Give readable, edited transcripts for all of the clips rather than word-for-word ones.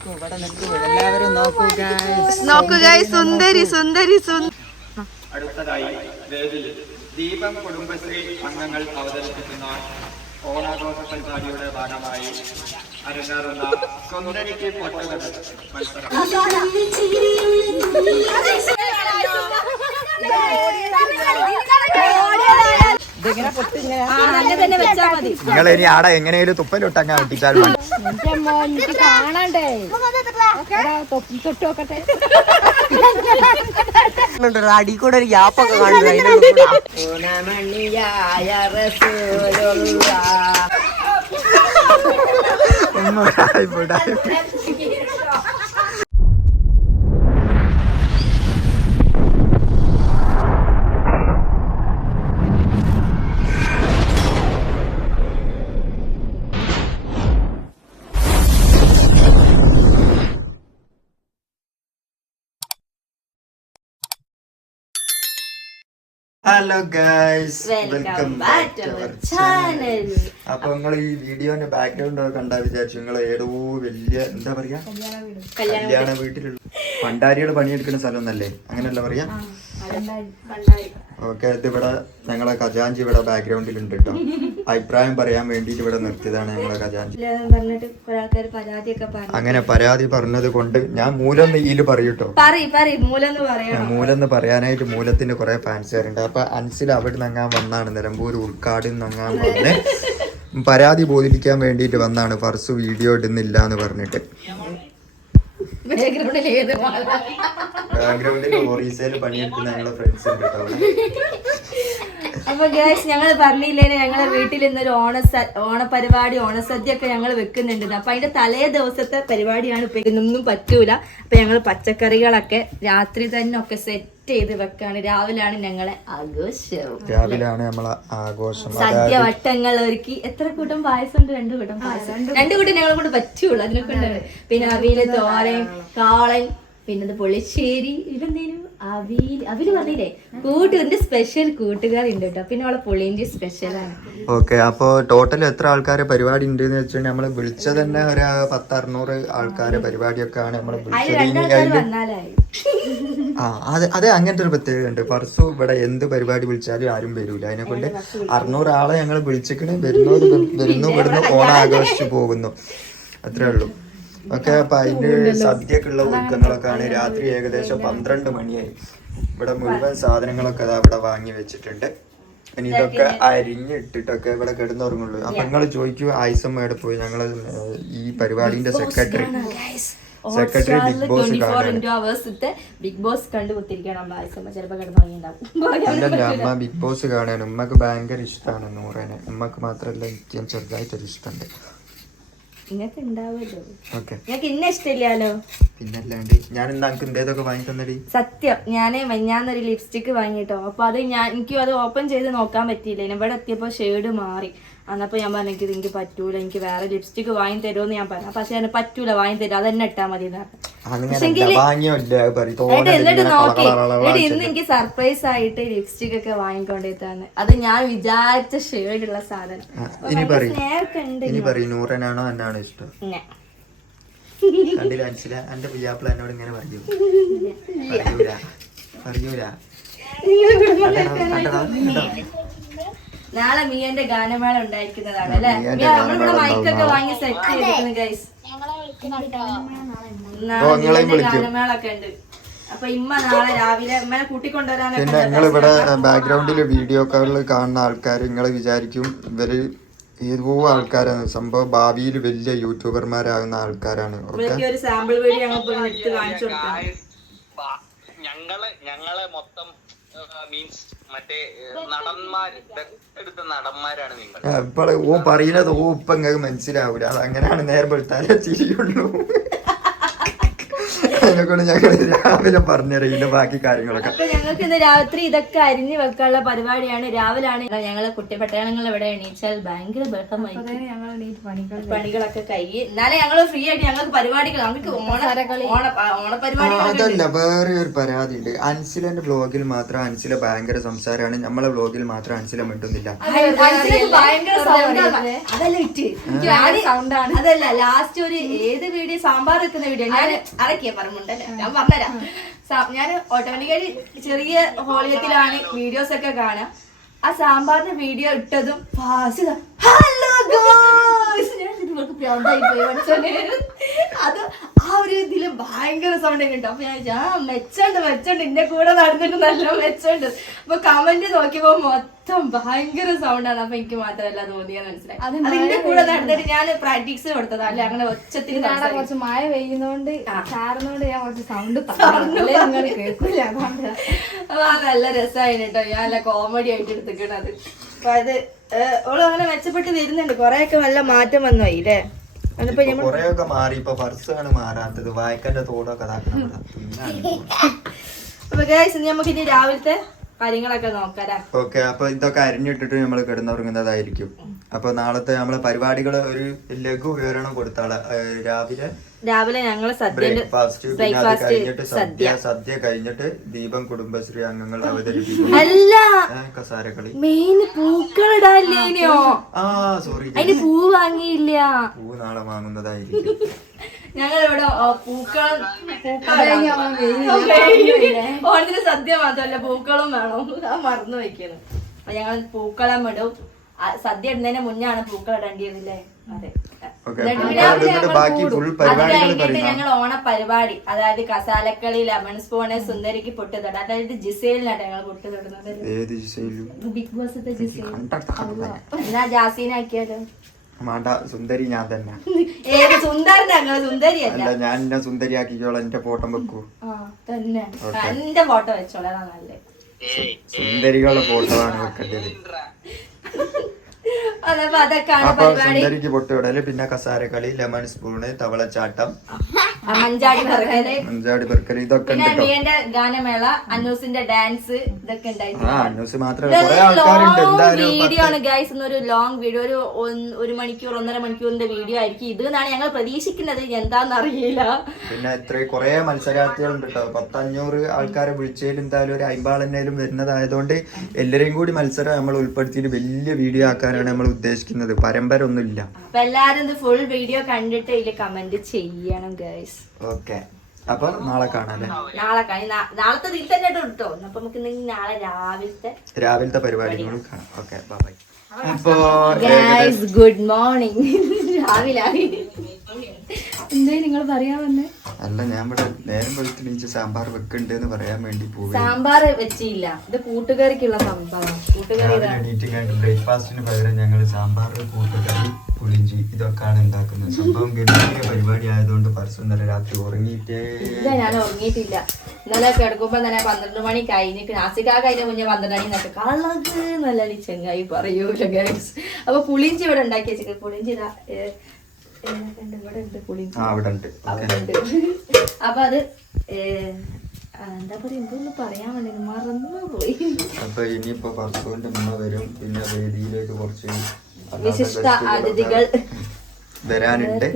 എല്ലാവരും നോക്കൂ ഗൈസ്, സുന്ദരി സുന്ദരി അടുത്തതായി ദീപം കുടുംബശ്രീ അംഗങ്ങൾ അവതരിപ്പിക്കുന്ന ഓണാഘോഷ പരിപാടിയുടെ ഭാഗമായി അരങ്ങേറുന്ന സുന്ദരിക്ക് പൊട്ടുകഥ മത്സരം. നിങ്ങൾ ഇനി ആടെ എങ്ങനെയും തുപ്പലിട്ടങ്ങാ ഒട്ടിച്ചാൽ കാണണ്ടേ അടി കൂടെ ഒരു ഗ്യാപ്പൊക്കെ കാണുന്നു. Hello guys, welcome back to our channel. അപ്പൊ നിങ്ങൾ ഈ വീഡിയോന്റെ ബാക്ക്ഗ്രൗണ്ട് ഒക്കെ കണ്ടാ വിചാരിച്ചു നിങ്ങൾ ഏതോ വലിയ എന്താ പറയാ കല്യാണ വീട്ടിലുള്ള പണ്ടാരികൾ പണിയെടുക്കുന്ന സ്ഥലം എന്നല്ലേ, അങ്ങനെയല്ല പറയാ? ഓക്കെ, ഇതിവിടെ ഞങ്ങളെ ഖജാഞ്ചി ഇവിടെ ബാക്ക്ഗ്രൗണ്ടിൽ ഉണ്ട് കേട്ടോ. അഭിപ്രായം പറയാൻ വേണ്ടിട്ട് ഇവിടെ നിർത്തിയതാണ് ഞങ്ങളെ ഖജാഞ്ചി. അങ്ങനെ പരാതി പറഞ്ഞത് കൊണ്ട് ഞാൻ മൂലം ഇതില് പറയൂട്ടോ. മൂലെന്ന് പറയാനായിട്ട് മൂലത്തിന്റെ കുറെ ഫാൻസുകാരുണ്ട്. അപ്പൊ അൻസിൽ അവിടെ നങ്ങാൻ വന്നാണ്, നിലമ്പൂർ ഉൾക്കാടിൽ നങ്ങാൻ വന്ന് പരാതി ബോധിപ്പിക്കാൻ വേണ്ടിട്ട് വന്നാണ്. ഫർസു വീഡിയോ ഇടുന്നില്ല എന്ന് പറഞ്ഞിട്ട്. ബാക്ക്ഗ്രൗണ്ടിൽ ഒറീസയിൽ പണിയെടുക്കുന്ന ഞങ്ങളെ ഫ്രണ്ട്സ് ഉണ്ട് കേട്ടോ. അപ്പൊ ഗൈസ്, ഞങ്ങൾ പറഞ്ഞില്ലേ ഞങ്ങളെ വീട്ടിൽ ഇന്നൊരു ഓണപരിപാടി, ഓണസദ്യ ഒക്കെ ഞങ്ങൾ വെക്കുന്നുണ്ട്. അപ്പൊ അതിന്റെ തലേ ദിവസത്തെ പരിപാടിയാണ്. ഇപ്പൊ ഇതൊന്നും പറ്റൂല. അപ്പൊ ഞങ്ങൾ പച്ചക്കറികളൊക്കെ രാത്രി തന്നെ ഒക്കെ സെറ്റ് ചെയ്ത് വെക്കാണ്. രാവിലാണ് ഞങ്ങളെ ആഘോഷം. രാവിലാണ് നമ്മളെ ആഘോഷം. സദ്യ വട്ടങ്ങൾ ഒരുക്കി. എത്ര കൂട്ടം പായസം ഉണ്ട്? 2 കൂട്ടം പായസം. 2 കൂട്ടം ഞങ്ങളെ കൊണ്ട് പറ്റുള്ളൂ. അതിനൊക്കെ ഉണ്ട്. പിന്നെ അവിയല്, തോരൻ, കാളൻ, പിന്നെ പുളിശ്ശേരി, ഇതെന്തേനും അവില് പറഞ്ഞില്ലേ, കൂട്ടുകാരുടെ സ്പെഷ്യൽ കൂട്ടുകാരി ഉണ്ട് കേട്ടോ. പിന്നെ അവളെ പുളിയിഞ്ചി സ്പെഷ്യലാണ്. ഓക്കെ, അപ്പൊ ടോട്ടൽ എത്ര ആൾക്കാരെ പരിപാടി ഉണ്ട് എന്ന് വെച്ചാൽ നമ്മള് വിളിച്ചത് തന്നെ ഒരു 10-600 ആൾക്കാരെ പരിപാടിയൊക്കെ ആണ് നമ്മള് വിളിച്ചത്. അത് അങ്ങനത്തെ ഒരു പ്രത്യേകത ഉണ്ട്. ഫർസു ഇവിടെ എന്ത് പരിപാടി വിളിച്ചാലും ആരും വരൂല. അതിനെ കൊണ്ട് 600 ആളെ ഞങ്ങൾ വിളിച്ചിക്കണ്. വരുന്നു ഇവിടുന്ന് ഓണം ആഘോഷിച്ചു പോകുന്നു, അത്രേ ഉള്ളൂ. ഓക്കെ, അപ്പൊ അതിന്റെ സദ്യക്കുള്ള ഒരുക്കങ്ങളൊക്കെ ആണ്. രാത്രി ഏകദേശം 12 മണിയായി. ഇവിടെ മുഴുവൻ സാധനങ്ങളൊക്കെ അവിടെ വാങ്ങി വെച്ചിട്ടുണ്ട്. ഇനി ഇതൊക്കെ അരിഞ്ഞിട്ടിട്ടൊക്കെ ഇവിടെ കിടന്നുറങ്ങുള്ളൂ. അപ്പൊ നിങ്ങൾ ചോദിക്കൂ ആയിസമ്മ എവിടെ പോയി? ഞങ്ങള് ഈ പരിപാടിന്റെ സെക്രട്ടറി ബിഗ് ബോസ് അല്ലല്ല, അമ്മ ബിഗ് ബോസ് കാണാൻ ഉമ്മക്ക് ഭയങ്കര ഇഷ്ടമാണ്. നൂറേനെ ഉമ്മക്ക് മാത്രല്ല എനിക്കും ചെറുതായിട്ടൊരു ഇഷ്ടമുണ്ട്. പിന്നല്ലാണ്ട് ഞാൻ എന്തേതൊക്കെ വാങ്ങി തന്നടി. സത്യം, ഞാനൊരു ലിപ്സ്റ്റിക് വാങ്ങിട്ടോ. അപ്പൊ അത് എനിക്കും അത് ഓപ്പൺ ചെയ്ത് നോക്കാൻ പറ്റിയില്ല. ഇവിടെ എത്തിയപ്പോ ഷെയ്ഡ് മാറി. അന്നപ്പോ ഞാൻ പറഞ്ഞു എനിക്ക് പറ്റൂല, എനിക്ക് വേറെ ലിപ്സ്റ്റിക് വാങ്ങി തരുമെന്ന് ഞാൻ പറഞ്ഞു. പക്ഷെ ഞാൻ പറ്റൂല, വാങ്ങി തരും, അതെന്നെ ഇട്ടാ മതി എന്ന് എന്നിട്ട് നോക്കി. ഇന്ന് എനിക്ക് സർപ്രൈസ് ആയിട്ട് ലിപ്സ്റ്റിക് ഒക്കെ വാങ്ങിക്കൊണ്ടിട്ടാണ്. അത് ഞാൻ വിചാരിച്ച ഷെയ്ഡുള്ള സാധനം. നൂറനാണോ എന്നാണോ ഇഷ്ടം? കണ്ടില്ല മനസ്സില എന്റെ പിയാപ്പിള എന്നോട് ഇങ്ങനെ പറയൂല. നാളെ മിയന്റെ ഗാനമേള ഉണ്ടായിരിക്കുന്നതാണ് അല്ലെ? നമ്മളിവിടെ മൈക്കൊക്കെ വാങ്ങി സെറ്റ് ചെയ്തിരിക്കുന്നു ഗൈസ്. ഗാനമേളൊക്കെ ഉണ്ട്. അപ്പൊ ഇമ്മ നാളെ രാവിലെ ഇമ്മനെ കൂട്ടിക്കൊണ്ടുവരാനൊക്കെ. പിന്നെ ഞങ്ങളിവിടെ ബാക്ക്ഗ്രൗണ്ടില് വീഡിയോ കോളിൽ കാണുന്ന ആൾക്കാർ നിങ്ങള് വിചാരിക്കും ഇവര് ഏതോ ആൾക്കാരാണ്. സംഭവം ഭാവിയിൽ വലിയ യൂട്യൂബർമാരാകുന്ന ആൾക്കാരാണ്. ഒരു സാമ്പിൾ വീഡിയോ ഞങ്ങൾ എടുത്ത് കാണിച്ചു കൊടുക്കാം. ഞങ്ങളെ മൊത്തം മീൻസ് മറ്റേ നടന്മാരാണ് നിങ്ങൾ. ഇപ്പോൾ ഓ പറയുന്നത് ഓ ഇപ്പൊ നിങ്ങൾക്ക് മനസ്സിലാവൂല. അത് അങ്ങനെയാണ്. നേരം വെളുത്താലേ ചിരിയുള്ളൂ. അതിനെക്കൊണ്ട് ഞങ്ങൾ രാവിലെ പറഞ്ഞറിയില്ല ബാക്കി കാര്യങ്ങളൊക്കെ. അപ്പൊ ഞങ്ങൾക്ക് ഇന്ന് രാത്രി ഇതൊക്കെ അരിഞ്ഞു വെക്കാനുള്ള പരിപാടിയാണ്. രാവിലെയാണ് ഞങ്ങള് കുട്ടിപ്പട്ടണങ്ങൾ ഇവിടെ എണീച്ചാൽ ഭയങ്കര ബഹളമായി പണികളൊക്കെ കഴിയും. എന്നാലും ഞങ്ങള് ഫ്രീ ആയിട്ട് ഞങ്ങൾക്ക് പരിപാടികൾ നമുക്ക് ഓണപരിപാടികൾ. അതല്ല, വേറെ ഒരു പരാതി ഉണ്ട്. അൻസിലന്റെ ബ്ലോഗിൽ മാത്രം അൻസില ഭയങ്കര സംസാരമാണ്, നമ്മളെ ബ്ലോഗിൽ മാത്രം അൻസില മിണ്ടുന്നില്ല. അതല്ല, ലാസ്റ്റ് ഒരു ഏത് വീഡിയോ സാമ്പാർ വെക്കുന്ന വീഡിയോ ഞാൻ അതൊക്കെയാ പറഞ്ഞുണ്ടല്ലേ, ഞാൻ പറഞ്ഞുതരാം. ഞാൻ ഓട്ടോമാറ്റിക്കലി ചെറിയ വോളിയത്തിലാണ് വീഡിയോസ് ഒക്കെ കാണാം. ആ സാമ്പാറിന്റെ വീഡിയോ ഇട്ടതും അത് ആ ഒരു ഇതില് ഭയങ്കര സൗണ്ട് കേട്ടോ. അപ്പൊ ഞാൻ മെച്ചുണ്ട് എന്റെ കൂടെ നടന്നിട്ട് നല്ല മെച്ചുണ്ട്. അപ്പൊ കമന്റ് നോക്കിയപ്പോ മൊത്തം ഭയങ്കര സൗണ്ടാണ്. അപ്പൊ എനിക്ക് മാത്രമല്ല തോന്നിയെന്ന് മനസ്സിലായി. അതിന്റെ കൂടെ നടന്നിട്ട് ഞാൻ പ്രാക്ടീസ് കൊടുത്തതാ, അല്ലെ അങ്ങനെ ഒച്ചത്തിൽ കുറച്ച് മഴ പെയ്യുന്നോണ്ട് ചാറുന്നോണ്ട് ഞാൻ കുറച്ച് സൗണ്ട് കേൾക്കില്ല. അപ്പൊ അത് നല്ല രസമായിരുന്നു കേട്ടോ. ഞാൻ നല്ല കോമഡി ആയിട്ട് എടുത്തിക്കണത്. അപ്പൊ അത് ഓള് അങ്ങനെ മെച്ചപ്പെട്ട് വരുന്നുണ്ട്. കൊറേയൊക്കെ നല്ല മാറ്റം വന്നു പോയി അല്ലേ. കൊറേയൊക്കെ മാറി. ഇപ്പൊ പർസാണ് മാറാത്തത്, വായക്കന്റെ തോടൊക്കെ അപ്പൊ ഗൈസ് നമുക്ക് ഇനി രാവിലത്തെ കാര്യങ്ങളൊക്കെ നോക്കാം. ഓക്കെ, അപ്പൊ ഇതൊക്കെ അരിഞ്ഞിട്ടിട്ട് നമ്മൾ കിടന്നുറങ്ങുന്നതായിരിക്കും. അപ്പൊ നാളത്തെ നമ്മളെ പരിപാടികൾ ഒരു ലഘു വിവരണം കൊടുത്താളെ. രാവിലെ ഞങ്ങള് സദ്യ കഴിഞ്ഞിട്ട് ദീപം കുടുംബശ്രീ അംഗങ്ങൾ അവതരിപ്പിക്കും. അല്ല, കസാരകളി മെയിൻ പൂക്കളിടാനില്ലേനോ? സോറി, അതിന് പൂ വാങ്ങിയില്ല. പൂ നാളെ വാങ്ങുന്നതായിരിക്കും. ഞങ്ങളിവിടെ ഓണത്തിന് സദ്യ മാത്രമല്ല പൂക്കളും വേണം. അത് മറന്നു വയ്ക്കുന്നു. അപ്പൊ ഞങ്ങൾ പൂക്കളം ഇടും. സദ്യ ഇടുന്നതിന് മുന്നാണ് പൂക്കൾ ഇടേണ്ടിയതില്ലേ. അതെ. ഞങ്ങൾ ഓണപരിപാടി, അതായത് കസാലക്കളി, ലെമൺ സ്പൂണ്, സുന്ദരിക്ക് പൊട്ട് തൊട, അതായത് ജിസേലിനാണ് ഞങ്ങൾ പൊട്ട് തൊടുന്നത്. ബിഗ് ബോസത്തെ ജിസേൽ. എന്നാ ജാസീനാക്കിയാലോ? സുന്ദരി ഞാൻ തന്നെ. ഏത് സുന്ദരൻ? ഞങ്ങൾ സുന്ദരിയല്ല. ഞാൻ എന്നെ സുന്ദരിയാക്കിക്കോളാം. എന്റെ ഫോട്ടോ വെക്കൂ. തന്നെ എന്റെ ഫോട്ടോ വെച്ചോളാം. നല്ല സുന്ദരികളുടെ ഫോട്ടോ ആണ് വെക്കേണ്ടത്. അപ്പൊ സുന്ദരിക്ക് പൊട്ടുവിടല്, പിന്നെ കസാരക്കളി, ലെമൺ സ്പൂണ്, തവളച്ചാട്ടം, മഞ്ചാടി പെർക്കല്, ഇതൊക്കെ ഉണ്ട്. ഗാനമേള, അന്നൂസിന്റെ ഡാൻസ്, ഇതൊക്കെ അന്നൂസ് മാത്രമല്ല കുറെ ആൾക്കാരുണ്ട്. വീഡിയോ ആണ് ഗൈസ്. ഒരു ലോങ് വീഡിയോ, ഒരു മണിക്കൂർ 1.5 മണിക്കൂറിന്റെ വീഡിയോ ആയിരിക്കും ഇത് എന്നാണ് ഞങ്ങൾ പ്രതീക്ഷിക്കുന്നത്. എന്താന്ന് അറിയില്ല. പിന്നെ ഇത്ര കുറെ മത്സരാർത്ഥികളുണ്ട് കേട്ടോ. 500 ആൾക്കാരെ വിളിച്ചതിൽ എന്തായാലും ഒരു 50 ആളെന്നാലും വരുന്നതായതുകൊണ്ട് എല്ലാരെയും കൂടി മത്സരം നമ്മൾ ഉൾപ്പെടുത്തിയിട്ട് വലിയ വീഡിയോ ആക്കാനാണ് നമ്മൾ ഉദ്ദേശിക്കുന്നത്. പരമ്പര ഒന്നുമില്ല. അപ്പൊ എല്ലാരും ഫുൾ വീഡിയോ കണ്ടിട്ട് ഇതിൽ കമന്റ് ചെയ്യണം ഗൈസ്. ഓക്കെ, അപ്പൊ നാളെ കാണാല്ലേ. നാളത്തെ ഇതിൽ തന്നെ ഇട്ടോ. അപ്പൊ നമുക്ക് നാളെ രാവിലത്തെ പരിപാടികളും കാണാം. Okay, bye. അപ്പൊ ഗുഡ് മോർണിംഗ്. രാവിലെ എന്തേ നിങ്ങൾ പറയാൻ വന്നേ? അല്ല, ഞാൻ ഇവിടെ നേരം വെളുത്ത് എനിക്ക് സാമ്പാർ വെക്കണ്ട് എന്ന് പറയാൻ വേണ്ടി പോകും. സാമ്പാർ വെച്ചില്ല, ഇത് കൂട്ടുകറിക്കുള്ള സംഭവം. ബ്രേക്ക്ഫാസ്റ്റിന് പകരം ഞങ്ങൾ സാമ്പാർ, കൂട്ടുകറി, പുളിഞ്ചി ഇതൊക്കെയാണ് ഉണ്ടാക്കുന്നത്. സംഭവം ഗംഭീര പരിപാടി ആയതുകൊണ്ട് പരസ്യം ഇന്നലെ രാത്രി ഉറങ്ങിയിട്ടേ ഇല്ല. ഞാൻ ഉറങ്ങിയിട്ടില്ല. ഇന്നലെ കിടക്കുമ്പോ തന്നെ 12 മണി കഴിഞ്ഞിട്ട് നാസിക്കാക്ക് അതിന് മുന്നേ 12 മണി നട്ട് കളത് നല്ല ചെങ്ങായി പറയൂല ഗൈസ്. അപ്പൊ പുളിഞ്ചി ഇവിടെ ഉണ്ടാക്കി വെച്ചിട്ട് പുളിഞ്ചി അപ്പൊ അത് എന്താ പറയാ, എന്തൊന്നും പറയാൻ വേണ്ടി മറന്നുപോയി. അപ്പൊ ഇനിയിപ്പോ പർസുവിന്റെ ഉമ്മ വരും. പിന്നെ വേദിയിലേക്ക് കുറച്ച് വിശിഷ്ട അതിഥികൾ വരാനുണ്ട്.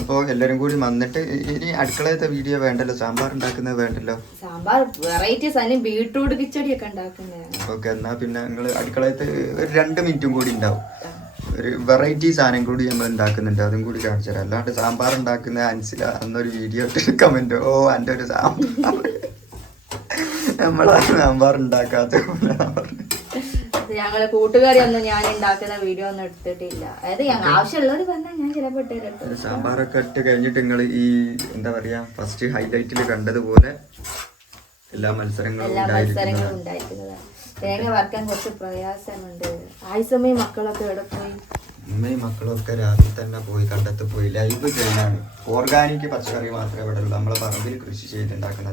അപ്പൊ എല്ലാരും കൂടി വന്നിട്ട് ഇനി അടുക്കളത്തെ വീഡിയോ വേണ്ടല്ലോ, സാമ്പാർ ഉണ്ടാക്കുന്നത് വേണ്ടല്ലോ. സാമ്പാർ വെറൈറ്റീസ് അതിന് ബീട്രൂട്ട് കിച്ചടി ഒക്കെ ഉണ്ടാക്കുന്നത്. ഓക്കെ, എന്നാ പിന്നെ നിങ്ങള് അടുക്കളത്തെ ഒരു 2 മിനിറ്റും കൂടി ഉണ്ടാവും. ഒരു വെറൈറ്റി സാധനം കൂടി നമ്മൾ ഉണ്ടാക്കുന്നുണ്ട്, അതും കൂടി കാണിച്ചു തരാം. അല്ലാണ്ട് സാമ്പാർ ഉണ്ടാക്കുന്ന അൻസില അന്നൊരു വീഡിയോ കമന്റ്, ഓ എൻ്റെ ഒരു സാമ്പാർ നമ്മളാ സാമ്പാർ ഉണ്ടാക്കാത്ത. ഞങ്ങള് കൂട്ടുകാരി ഒന്നും ഞാൻ ഉണ്ടാക്കുന്ന വീഡിയോ ഒന്നും എടുത്തിട്ടില്ല. അതായത് ആവശ്യമുള്ളവർ പറഞ്ഞാൽ ഞാൻ ചിലപ്പോൾ ഇട്ടു. സാമ്പാറൊക്കെ ഇട്ട് കഴിഞ്ഞിട്ട് നിങ്ങൾ ഈ എന്താ പറയാ ഫസ്റ്റ് ഹൈലൈറ്റിൽ കണ്ടതുപോലെ എല്ലാ മത്സരങ്ങളും ഉണ്ടായിരിക്കുന്നതാണ്. തേങ്ങ വറുക്കാൻ കുറച്ച് പ്രയാസമുണ്ട്. ആയുസമ്മയും മക്കളൊക്കെ ഇവിടെ പോയി. അമ്മയും മക്കളൊക്കെ രാവിലെ തന്നെ പോയി കണ്ടത്ത് പോയി ലൈവ് ചെയ്യാനാണ്. ഓർഗാനിക് പച്ചക്കറി മാത്രമേ ഇവിടെ ഉള്ളൂ. നമ്മളെ പറമ്പിൽ കൃഷി ചെയ്തുണ്ടാക്കുന്ന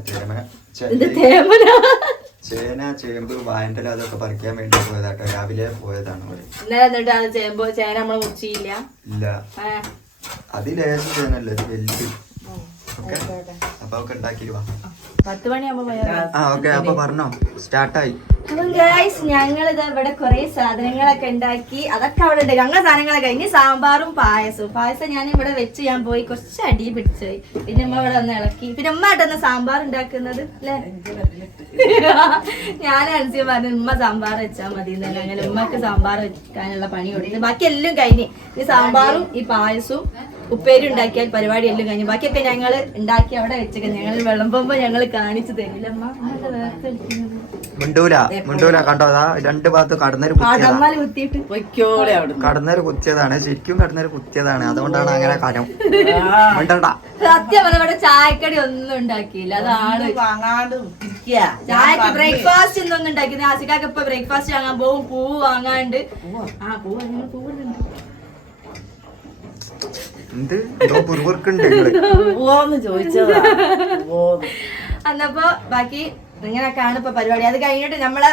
ചേന, ചേമ്പ്, വായന്റെ അതൊക്കെ പറിക്കാൻ വേണ്ടി പോയതാട്ടോ. രാവിലെ പോയതാണ് അവര്. ചേന നമ്മള് മുറിച്ചില്ല. ഇല്ല, അതിലേശം ചേനല്ലേ, ഇത് വലുത്. ഓക്കെ അപ്പൊ ഒക്കെ ഉണ്ടാക്കിട്ട് വാ. 10 മണിയാകുമ്പോ പോയാൽ ആ ഓക്കെ അപ്പൊ പറഞ്ഞോ സ്റ്റാർട്ടായി. അപ്പം ഗൈസ് ഞങ്ങളിത് ഇവിടെ കുറെ സാധനങ്ങളൊക്കെ ഉണ്ടാക്കി. അതൊക്കെ അവിടെ ഉണ്ട്. ഞങ്ങൾ സാധനങ്ങളൊക്കെ കഴിഞ്ഞ് സാമ്പാറും പായസം ഞാൻ ഇവിടെ വെച്ച് ഞാൻ പോയി കുറച്ച് അടി പിടിച്ചു പോയി. പിന്നെ ഉമ്മ ഇവിടെ വന്ന് ഇളക്കി. പിന്നെ ഉമ്മ ആയിട്ടൊന്ന് സാമ്പാർ ഉണ്ടാക്കുന്നത് അല്ലേ? ഞാൻ അനുസരിച്ച് പറഞ്ഞു ഉമ്മ സാമ്പാർ വെച്ചാൽ മതി എന്നല്ല. അങ്ങനെ ഉമ്മക്ക് സാമ്പാർ വെക്കാനുള്ള പണി കൊടുത്തു. ബാക്കി എല്ലാം കഴിഞ്ഞ് ഈ സാമ്പാറും ഈ പായസവും ഉപ്പേരി ഉണ്ടാക്കിയാൽ പരിപാടി എല്ലാം കഴിഞ്ഞു. ബാക്കിയൊക്കെ ഞങ്ങൾ ഉണ്ടാക്കി അവിടെ വെച്ചേക്കെ. ഞങ്ങൾ വിളമ്പുമ്പോ ഞങ്ങൾ കാണിച്ചു തരില്ല. മുണ്ടൂല കണ്ടോ അതാ 2 ഭാഗത്ത് കടന്നൊരു കുത്തിയതാണ്. ശരിക്കും കടന്നൊരു കുത്തിയതാണ്. അതുകൊണ്ടാണ് അങ്ങനെ കരം. സത്യം പറഞ്ഞ ഇവിടെ ചായക്കടി ഒന്നും ഉണ്ടാക്കിയില്ല. അതാണ് ചായക്ക് ബ്രേക്ക്ഫാസ്റ്റ് ഒന്നും ഉണ്ടാക്കിയത്. ആസിക്കാക്ക് ഇപ്പൊ ബ്രേക്ക്ഫാസ്റ്റ് വാങ്ങാൻ പോകും. പൂവ് വാങ്ങാണ്ട് പൂവുണ്ട്. എന്ത് പുറവർക്കുണ്ട് അന്നപ്പോ ബാക്കി ഇങ്ങനെയൊക്കെയാണ് ഇപ്പൊ പരിപാടി. അത് കഴിഞ്ഞിട്ട് നമ്മളെ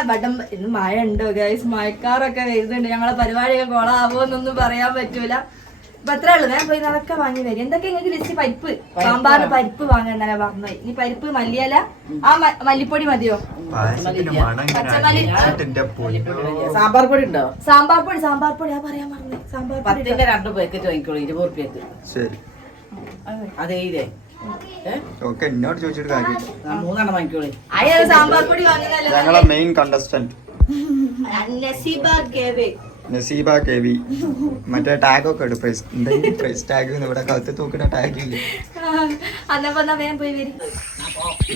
ഇന്ന് മഴ ഉണ്ടോ ഗൈസ്? മഴക്കാറൊക്കെ വരുന്നുണ്ട്. ഞങ്ങളെ പരിപാടിയൊക്കെ കൊളാവോന്നൊന്നും പറയാൻ പറ്റൂല. ഇപ്പൊ അത്രേ ഉള്ളു. ഞാൻ പോയി അതൊക്കെ വാങ്ങി വരും. എന്തൊക്കെ നിങ്ങൾക്ക് ലിസ്റ്റ്? പരിപ്പ്, സാമ്പാറിന് പരിപ്പ് വാങ്ങാൻ പറഞ്ഞു. ഈ പരിപ്പ്, മല്ലിയില, ആ മല്ലിപ്പൊടി മതിയോ? സാമ്പാർ പൊടി ഉണ്ടോ? സാമ്പാർ പൊടി ആ പറയാൻ പറഞ്ഞു. സാമ്പാർ പൊടി 2 പാക്കറ്റ് വാങ്ങിക്കോളൂ. 20 റുപ്യക്ക്. ശരി അതേ ഓക്കെ. എന്നോട് ചോദിച്ചിട്ട് കാര്യം. 3 വാങ്ങിക്കോളൂ. അയ്യോ സാമ്പാർ പൊടി വാങ്ങുന്നല്ലോ. ഞങ്ങളെ മെയിൻ കണ്ടസ്റ്റന്റ് നസീബ KV. മറ്റേ ടാഗ് ഒക്കെ ഇടും. പ്രൈസ് ടാഗ് ഇവിടെ കത്ത് തൂക്കുന്ന ടാഗ് ഇല്ലേ?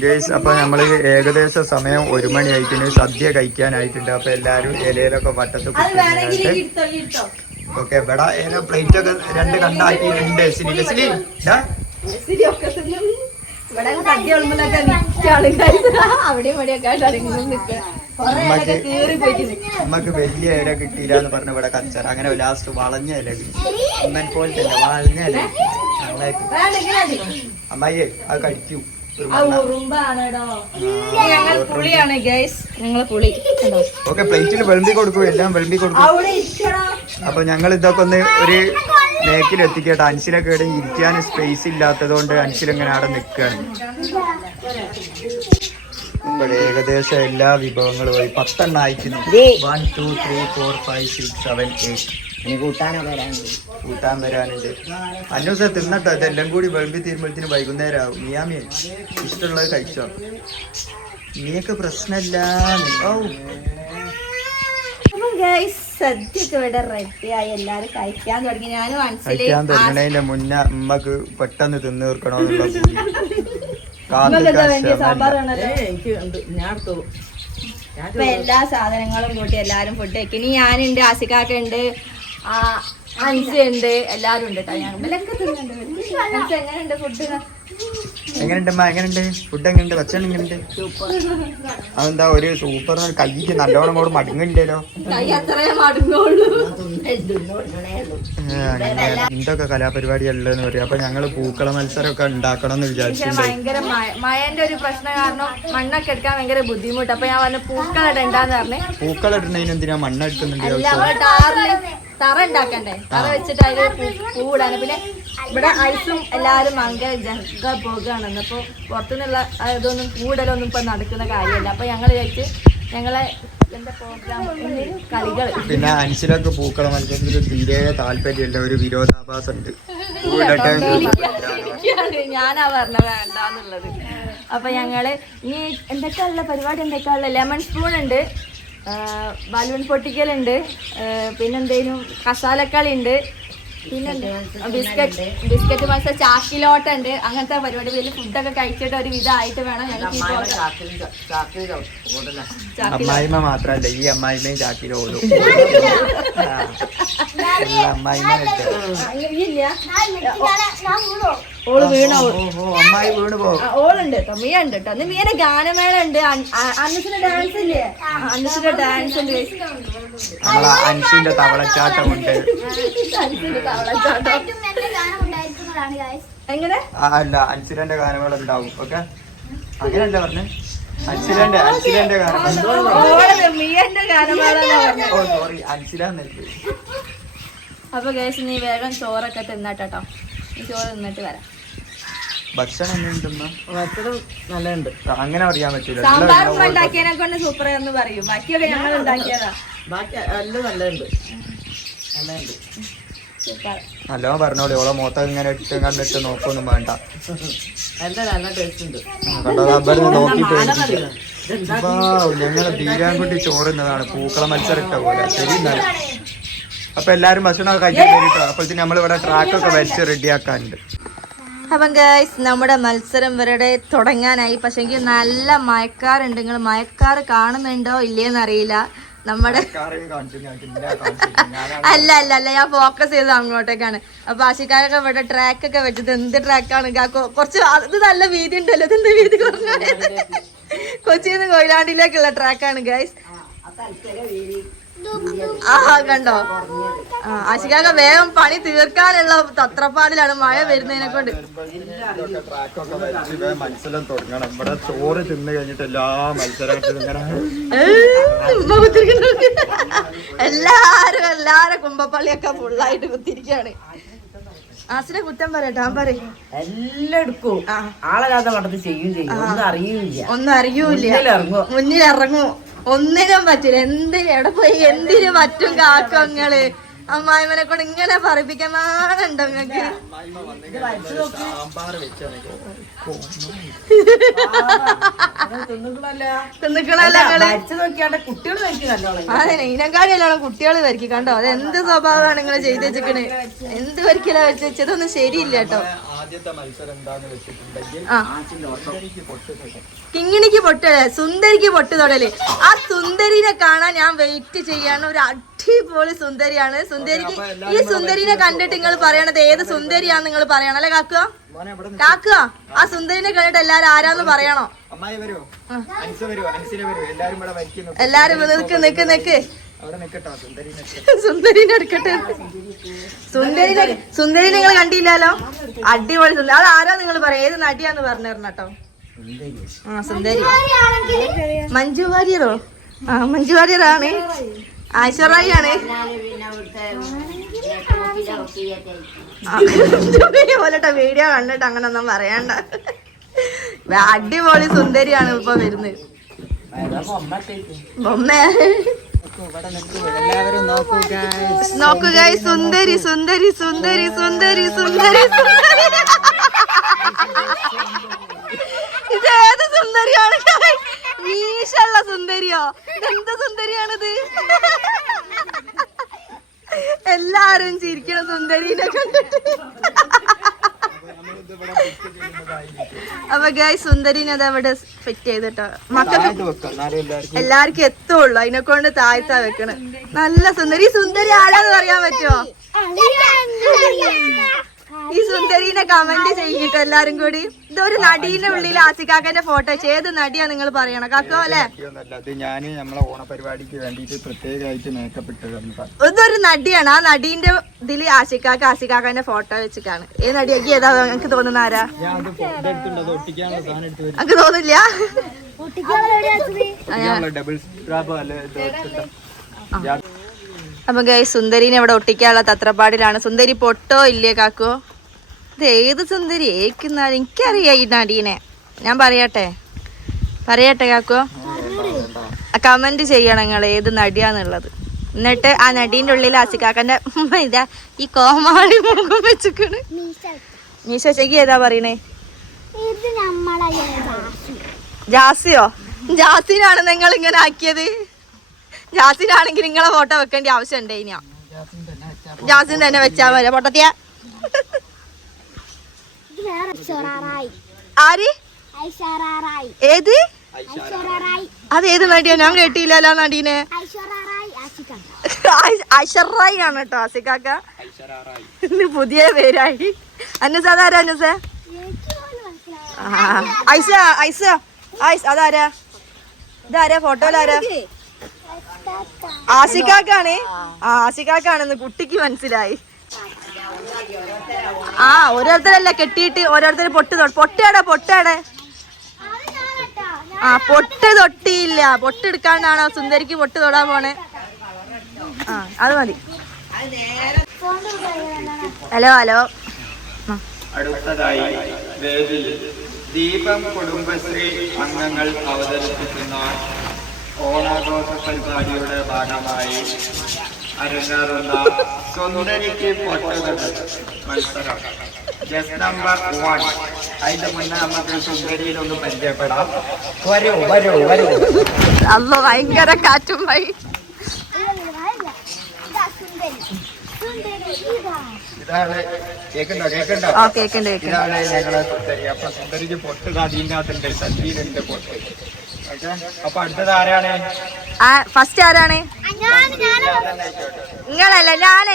ഗൈസ് അപ്പൊ നമ്മള് ഏകദേശം സമയം 1 മണി ആയിട്ടുണ്ട്. സദ്യ കഴിക്കാനായിട്ടുണ്ട്. അപ്പൊ എല്ലാരും ഇലയിലൊക്കെ വട്ടത്ത് ഓക്കെ. ഇവിടെ ഇല പ്ലേറ്റ് ഒക്കെ 2 കണ്ടാക്കിയിട്ടുണ്ട്. നമ്മക്ക് വലിയ ഇല കിട്ടിയില്ല എന്ന് പറഞ്ഞ ഇവിടെ കച്ചറ. അങ്ങനെ ലാസ്റ്റ് വളഞ്ഞ ഇല കിട്ടി. അമ്മൻ പോലെ തന്നെ വളഞ്ഞ ഇല അമ്മായിയെ അത് കഴിക്കൂ. ഓക്കെ പ്ലേറ്റിൽ വിളമ്പി കൊടുക്കും. എല്ലാം വിളമ്പി കൊടുക്കും. അപ്പൊ ഞങ്ങൾ ഇതൊക്കെ ഒന്ന് ഒരു നേക്കിൽ എത്തിക്കട്ടെ. അൻസിലൊക്കെ ഇവിടെ ഇരിക്കാൻ സ്പേസ് ഇല്ലാത്തത് കൊണ്ട് അൻസിലിങ്ങനെ അവിടെ നിൽക്കുകയാണ്. ഇവിടെ ഏകദേശം എല്ലാ വിഭവങ്ങളും പോയി 10 എണ്ണം അയക്കുന്നു. 1 2 3 4 5 6 7 8 കൂട്ടാൻ വരാനുണ്ട്. അന്നൂസ തിന്നട്ടോ. ഇതെല്ലാം കൂടി വിളമ്പി തീരുമ്പോഴത്തേന് വൈകുന്നേരം ആവും. മിയാമി ഇഷ്ടമുള്ളത് കഴിച്ചോ. നീയൊക്കെ പ്രശ്നമില്ല. സദ്യയൊക്കെ ഇവിടെ റെഡിയായി. എല്ലാരും കഴിക്കാൻ തുടങ്ങി. കഴിക്കാൻ തുടങ്ങണതിന്റെ മുന്നേ അമ്മക്ക് പെട്ടെന്ന് തിന്നു തീർക്കണോന്നുള്ള അപ്പൊ എല്ലാ സാധനങ്ങളും കൂട്ടി എല്ലാരും ഫുഡ് കഴിക്കും. ഇനി ഞാനുണ്ട്, ആസിക്കാക്കുണ്ട്, അൻസുണ്ട്, എല്ലാരും ഉണ്ട് കേട്ടോ. ഞാൻ ഇവലൊക്കെ തിന്നുന്നുണ്ട്. എങ്ങനെയുണ്ട് ഫുഡ്? എങ്ങനെയുണ്ട് ഫുഡ്? എങ്ങനെയുണ്ട്? ഭക്ഷണം എങ്ങനെയുണ്ട്? അതെന്താ ഒരു സൂപ്പർ കൈക്ക് നല്ലോണം കൂടെ മടങ്ങുണ്ടല്ലോ. എന്തൊക്കെ കലാപരിപാടി ഉള്ളതെന്ന് പറയാം. അപ്പൊ ഞങ്ങള് പൂക്കള മത്സരമൊക്കെ ഉണ്ടാക്കണം എന്ന് വിചാരിച്ചിട്ടുണ്ട്. ഭയങ്കര മഴന്റെ ഒരു പ്രശ്നം കാരണം മണ്ണൊക്കെ എടുക്കാൻ ഭയങ്കര ബുദ്ധിമുട്ട്. അപ്പൊ ഞാൻ പറഞ്ഞു പൂക്കളിടണ്ടാന്ന് പറഞ്ഞേ. പൂക്കളിടുന്നതിന് എന്തിനാ മണ്ണ് എടുക്കുന്നുണ്ട്? തറ ഉണ്ടാക്കണ്ടേ? തറ വെച്ചിട്ട് അതില് പൂവിടാന്. പിന്നെ ഇവിടെ ഐസും എല്ലാരും ഭയങ്കര ജഗ പോകാണെന്ന്. അപ്പൊ പുറത്തുനിന്നുള്ള ഇതൊന്നും പൂവിടലൊന്നും ഇപ്പൊ നടക്കുന്ന കാര്യമല്ല. അപ്പൊ ഞങ്ങൾ വിചാരിച്ച് ഞങ്ങളെ പ്രോഗ്രാം കളികൾ. പിന്നെ അൻസിലൊക്കെ പൂക്കള മത്സരത്തിൽ തീരെ താല്പര്യമില്ല. ഒരു വിരോധാഭാസം ഉണ്ട്. ഞാനാ പറഞ്ഞ വേണ്ടാന്നുള്ളത്. അപ്പൊ ഞങ്ങള് ഇനി എന്തൊക്കെയുള്ള പരിപാടി എന്തൊക്കെയുള്ള ലെമൺ സ്പൂൺ ഉണ്ട്, ബലൂൺ പൊട്ടിക്കലുണ്ട്, പിന്നെന്തേലും കസാലക്കളി ഉണ്ട്, പിന്നെ ബിസ്ക്കറ്റ് മത്സരം, ചാക്കിലോട്ടുണ്ട്. അങ്ങനത്തെ പരിപാടി. വലിയ ഫുഡൊക്കെ കഴിച്ചിട്ട് ഒരു വിധമായിട്ട് വേണം ഞങ്ങൾക്ക്. അമ്മായിമ്മ മാത്രല്ല ഈ അമ്മായിമ്മയും ചാക്കിലോടും. ഓള് വീണോ? അമ്മായി വീണ് പോകും. ഓളുണ്ട് കേട്ടോ. മീയ ഉണ്ട് കേട്ടോ. അന്ന് മീയുടെ ഗാനമേള ഉണ്ട്. അന്നസിന്റെ ഡാൻസ് ഇല്ലേ? അന്നസിന്റെ ഡാൻസ് ഉണ്ട്. നമ്മളെ അൻസിന്റെ തവളച്ചാട്ടമുണ്ട്. എങ്ങനെ? അല്ല അൻസിലന്റെ ഗാനമേള ഉണ്ടാവും. ഓക്കെ അങ്ങനെയല്ല പറഞ്ഞേ. അൻസിലന്റെ ഗാനമേള. മീയന്റെ ഗാനമേള. ഓ സോറി അൻസിലെന്നല്ലേ. അപ്പൊ ഗൈസ് നീ വേഗം ചോറൊക്കെ തിന്നട്ടോ. ഈ ചോറ് തിന്നിട്ട് വരാം. ഭക്ഷണം എന്തുണ്ടെന്നാ ഭക്ഷണം നല്ലുണ്ട്. അങ്ങനെ അറിയാൻ പറ്റൂല. സാമ്പാർ ഉണ്ടാക്കിയതിനെ കൊണ്ട് സൂപ്പർ എന്ന് പറയും. ബാക്കിയൊക്കെ ഞങ്ങൾ ഉണ്ടാക്കിയതാ. ബാക്കി എല്ലാം നല്ലുണ്ട്. നല്ലുണ്ട്. നല്ലോണം പറഞ്ഞോളി. ഓളെ മൊത്തം ഇങ്ങനെ ഇട്ട് കണ്ടിട്ട് നോക്കൊന്നും വേണ്ട. എല്ലാം നല്ല ടേസ്റ്റ് ഉണ്ട്. കണ്ടോ നോക്കി ഞങ്ങള് തീരാൻകുട്ടി ചോറുന്നതാണ്. പൂക്കള മത്സരം ഇട്ട പോലെ. ശരി എന്നാലും അപ്പൊ എല്ലാരും ഭക്ഷണം കഴിക്കാൻ വേണ്ടിട്ടോ. അപ്പോഴത്തേക്ക് നമ്മളിവിടെ ട്രാക്കൊക്കെ വരച്ച് റെഡിയാക്കാനുണ്ട്. അപ്പം ഗൈസ് നമ്മുടെ മത്സരം ഇവരുടെ തുടങ്ങാനായി. പക്ഷെങ്കിൽ നല്ല മയക്കാറുണ്ട്. നിങ്ങൾ മയക്കാറ് കാണുന്നുണ്ടോ ഇല്ലേന്ന് അറിയില്ല. നമ്മുടെ അല്ല അല്ല അല്ല ഞാൻ ഫോക്കസ് ചെയ്തത് അങ്ങോട്ടേക്കാണ്. അപ്പൊ ആശിക്കാരൊക്കെ ഇവിടെ ട്രാക്കൊക്കെ വെച്ചത് എന്ത് ട്രാക്കാണ് കുറച്ച് ഇത് നല്ല വീതി ഉണ്ടല്ലോ. ഇതെന്ത് വീതി കുറഞ്ഞ കൊച്ചിന്ന് കൊയിലാണ്ടിലേക്കുള്ള ട്രാക്കാണ് ഗൈസ്. ആ കണ്ടോ ആശിക്കാക്ക വേഗം പണി തീർക്കാനുള്ള തത്രപ്പാടിലാണ് മഴ വരുന്നതിനെ കൊണ്ട്. മത്സരം തുടങ്ങണം. ഇവിടെ ചോറ് തിന്ന് കഴിഞ്ഞിട്ട് എല്ലാ മത്സരത്തിലും എല്ലാരും കുമ്പപ്പള്ളിയൊക്കെ ഫുള്ളായിട്ട് കുത്തിരിക്കാണ്. ആസിനെ കുറ്റം പറയട്ടെ. ഞാൻ പറയും എല്ലാം എടുക്കും. ആളല്ലാതെ പണ്ടത് ചെയ്യും. ഒന്നും അറിയൂല. മുന്നിൽ ഇറങ്ങും. ഒന്നിനും പറ്റില്ല. എന്തിനും എവിടെ പോയി എന്തിനും പറ്റും കാക്കങ്ങള്. അമ്മായിമനെ കൊണ്ട് ഇങ്ങനെ പറയിപ്പിക്കാനുണ്ടോ നിങ്ങക്ക്? അതെ ഇതിനെക്കാളിയല്ലോണം കുട്ടികൾ വരയ്ക്കും. കണ്ടോ അത് എന്ത് സ്വഭാവമാണ് നിങ്ങൾ ചെയ്ത് വെച്ചിക്കണ്. എന്ത് വരയ്ക്കല വെച്ച് വെച്ചതൊന്നും ശരിയില്ല കേട്ടോ. കിങ്ങിണിക്ക് പൊട്ടല്ലേ സുന്ദരിക്ക് പൊട്ട് തൊടല്. ആ സുന്ദരിനെ കാണാൻ ഞാൻ വെയിറ്റ് ചെയ്യാണ്. ഒരു അടിപൊളി സുന്ദരിയാണ്. സുന്ദരിക്ക് ഈ സുന്ദരിനെ കണ്ടിട്ട് നിങ്ങൾ പറയണത് ഏത് സുന്ദരിയാന്ന് നിങ്ങൾ പറയണം അല്ലെ കാക്കുക? കാക്കുക ആ സുന്ദരിനെ കണ്ടിട്ട് എല്ലാരും ആരാന്ന് പറയണോ? എല്ലാരും നിക്ക് നിക്ക് നിക്ക്. സുന്ദരിനെ എടുക്കട്ടെ. സുന്ദരി നിങ്ങൾ കണ്ടില്ലല്ലോ. അടിപൊളി സുന്ദരി. അത് ആരാ നിങ്ങൾ പറയാം? ഏത് നടിയാന്ന് പറഞ്ഞു തരണം കേട്ടോ. ആ സുന്ദരി മഞ്ജു വാര്യറോ? ആ മഞ്ജു വാര്യറാണ്. ഐശ്വര്യ ആണ്. പോലട്ടെ വീഡിയോ കണ്ടിട്ട് അങ്ങനെ ഒന്നും പറയണ്ട. അടിപൊളി സുന്ദരിയാണ് ഇപ്പൊ വരുന്നത്. നോക്കുക സുന്ദരി സുന്ദരി സുന്ദരി സുന്ദരി സുന്ദരി സുന്ദരി. ഇതേത് സുന്ദരിയാണ്? മീശുള്ള സുന്ദരിയോ? എന്ത് സുന്ദരിയാണിത്? എല്ലാരും ചിരിക്കണ സുന്ദരീനെ കണ്ടിട്ട്. അപ്പൊ ഗൈസ് സുന്ദരീനെ അതവിടെ ഫിറ്റ് ചെയ്തിട്ടോ. മക്കൾക്ക് എല്ലാവർക്കും എത്തുള്ളൂ. അതിനെ കൊണ്ട് താഴ്ത്താ വെക്കണേ. നല്ല സുന്ദരി. സുന്ദരി ആരാന്ന് പറയാൻ പറ്റുമോ? ഈ സുന്ദരീനെ കമന്റ് ചെയ്യിട്ടോ എല്ലാരും കൂടി. ഇതൊരു നടീന്റെ ഉള്ളിൽ ആസിക്കാക്കന്റെ ഫോട്ടോ വെച്ച് ഏത് നടിയാ നിങ്ങൾ പറയണം കാക്കോ അല്ലെ? ഇതൊരു നടിയാണ്. ആ നടീന്റെ ഇതില് ആസിക്കാക്കന്റെ ഫോട്ടോ വെച്ചിട്ടാണ്. ഏത് നടിയാക്കി ഏതാ എനിക്ക് തോന്നുന്ന ആരാ? എനിക്ക് തോന്നില്ല. അപ്പൊ ഗൈസ് സുന്ദരീനെ ഇവിടെ ഒട്ടിക്കാനുള്ള തത്രപ്പാടിലാണ്. സുന്ദരി പൊട്ടോ ഇല്ലേ കാക്കോ? ഇത് ഏത് സുന്ദരി ഏക്കുന്ന? എനിക്കറിയാം ഈ നടീനെ. ഞാൻ പറയട്ടെ കാക്കോ? കമന്റ് ചെയ്യണം നിങ്ങൾ ഏത് നടിയാന്നുള്ളത്. എന്നിട്ട് ആ നടീന്റെ ഉള്ളിൽ ആസിക്കാക്കന്റെ ഇതാ ഈ കോമാളി മുഖം വെച്ചിക്കണ്. മീശ ചെക്കി ഏതാ പറയണേ? ജാസിയോ? ജാസിനാണ് നിങ്ങൾ ഇങ്ങനെ ആക്കിയത്. ജാസിനാണെങ്കിൽ നിങ്ങളെ ഫോട്ടോ വെക്കേണ്ട ആവശ്യം ഉണ്ട്. ഇനി ജാസിൻ തന്നെ വെച്ചാ മതി. പൊട്ടത്തിയ ആര്? ഏത്? അതേത് നടിയാ? ഞാൻ കേട്ടില്ലല്ലോ നടീനെ. ഐശ്വറായി ആണ് കേട്ടോ ആസിക്കാക്ക. ഇന്ന് പുതിയ പേരായി. അന്നസ അതാരാ? അന്നസ ഐസ ഐസ ഐസ് അതാരാ? ഇതാരാ ഫോട്ടോയിലാരാ? ആസിക്കാക്കാണ്. ആസിക്കാക്കാണെന്ന് കുട്ടിക്ക് മനസ്സിലായി. ആ ഓരോരുത്തരല്ല കെട്ടിയിട്ട് ഓരോരുത്തർ പൊട്ടാടെ ആ പൊട്ട് തൊട്ടിയില്ല. പൊട്ടെടുക്കാണ്ടാണോ സുന്ദരിക്ക് പൊട്ട് തൊടാൻ പോണേ? ആ അത് മതി. Hello hello. അടുത്തതായി വേദിയിൽ ദീപം കുടുംബശ്രീ അംഗങ്ങൾ അവതരിപ്പിക്കുന്ന ഓണാഘോഷ പരിപാടിയുടെ ഭാഗമായി അരങ്ങേറുന്ന സുന്ദരിക്ക് പൊട്ടുകഥ മത്സരം ജസ്റ്റ് നമ്പർ 1. അതിന്റെ മുന്നേ നമുക്ക് സുന്ദരിയിലൊന്ന് പരിചയപ്പെടാം. വരൂ വരൂ വരൂ. അല്ലോ ഭയങ്കര കാറ്റും പോയി. ഇതാണ് കേക്കുണ്ടോ കേക്കുണ്ടോ? ആ കേക്കുണ്ട് കേക്കുണ്ട്. ഇതാണ് ഞങ്ങളെ സുന്ദരി. അപ്പൊ സുന്ദരിക്ക് പൊട്ട് അതിനകത്തുണ്ട്, സദ്യയിലുണ്ട് പൊട്ട്. ഓക്കെ, അപ്പൊ അടുത്തത് ആരാണ്? ഫസ്റ്റ് ആരാണ്? നിങ്ങളല്ല, ഞാന്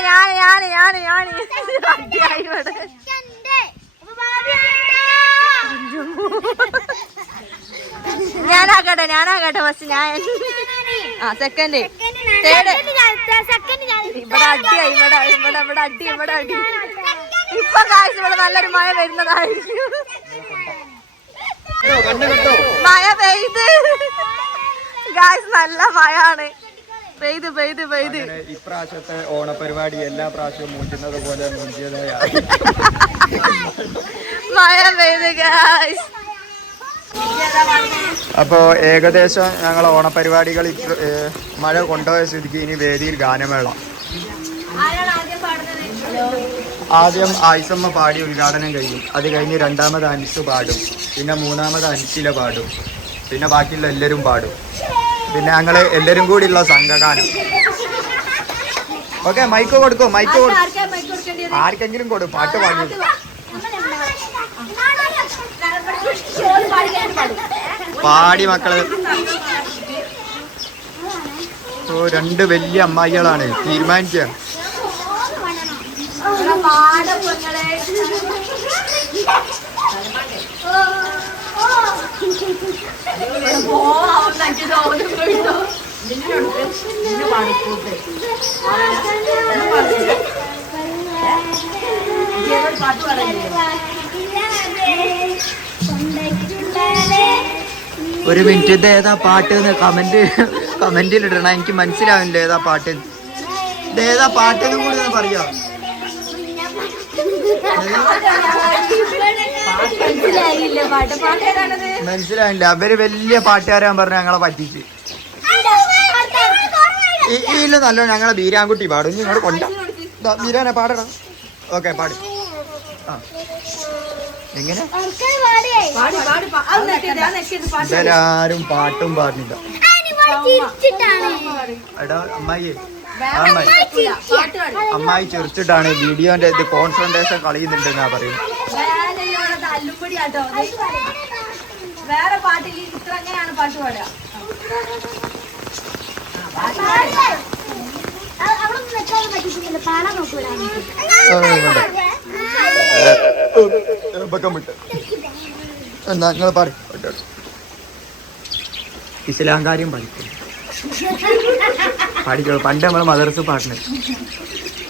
ഞാനാകട്ടെ ഫസ്റ്റ്. ഞാൻ സെക്കൻഡ്, തേർഡ്. ഇവിടെ അടി. ഇപ്പൊ കാശ് ഇവിടെ നല്ലൊരു മഴ വരുന്നതായിരിക്കും. മഴ പെയ്ത് ഗായ്സ്, നല്ല മഴയാണ്. പെയ്ത് ഇപ്രാവശ്യത്തെ ഓണപരിപാടി എല്ലാ പ്രാവശ്യവും മൂറ്റുന്നത് പോലെ മൂറ്റിയതായ മഴ പെയ്ത് ഗായ്സ്. അപ്പോൾ ഏകദേശം ഞങ്ങൾ ഓണപരിപാടികൾ മഴ കൊണ്ടുപോയ സ്ഥിതിക്ക് ഇനി വേദിയിൽ ഗാനമേള. ആദ്യം ആയിസമ്മ പാടി ഉദ്ഘാടനം കഴിയും. അത് കഴിഞ്ഞ് രണ്ടാമത് അൻസ് പാടും, പിന്നെ മൂന്നാമത് അൻസില പാടും, പിന്നെ ബാക്കിയുള്ള എല്ലാവരും പാടും. പിന്നെ ഞങ്ങൾ എല്ലാവരും കൂടിയുള്ള സംഘഗാനം. ഓക്കെ, മൈക്ക് കൊടുക്കും. ആർക്കെങ്കിലും കൊടുക്കും, പാട്ട് പാടി. പാടി മക്കള്. രണ്ട് വലിയ അമ്മായികളാണ്, തീരുമാനിക്കുക. ഒരു മിനിറ്റ്, ഇത് ഏതാ പാട്ട് എന്ന് കമന്റിൽ ഇടണം. എനിക്ക് മനസ്സിലാവില്ല ഏതാ പാട്ട്. ഇത് ഏതാ പാട്ട് എന്നും കൂടി ഒന്ന് പറയാ. മനസ്സിലായില്ല. അവര് വലിയ പാട്ടുകാരാൻ പറഞ്ഞ ഞങ്ങളെ പറ്റിച്ച്. ഇല്ല, നല്ല ഞങ്ങളെ ബീരാൻകുട്ടി പാടും. ഇനി ഇങ്ങോട്ട് കൊണ്ട ബീരാനെ പാടണം. ഓക്കെ, പാടി. ആ, എങ്ങനെ ഇവരാരും പാട്ടും പാടുന്നില്ല. എടാ അമ്മായി, അമ്മായി ചെറിച്ചിട്ടാണ് വീഡിയോന്റെ ഇത് കോൺസെൻട്രേഷൻ കളയുന്നുണ്ടെന്നാ പറയുന്നത്. വേറെ പാട്ടിൽ ഇത്ര എങ്ങനെയാണ് പാട്ട് പാടുക? എന്നാ നിങ്ങൾ പാടി. ഇസ്ലാം കാര്യം പഠിക്കും. പാടിക്കോ. പണ്ട് നമ്മൾ മദർസ് പാട്ടിന്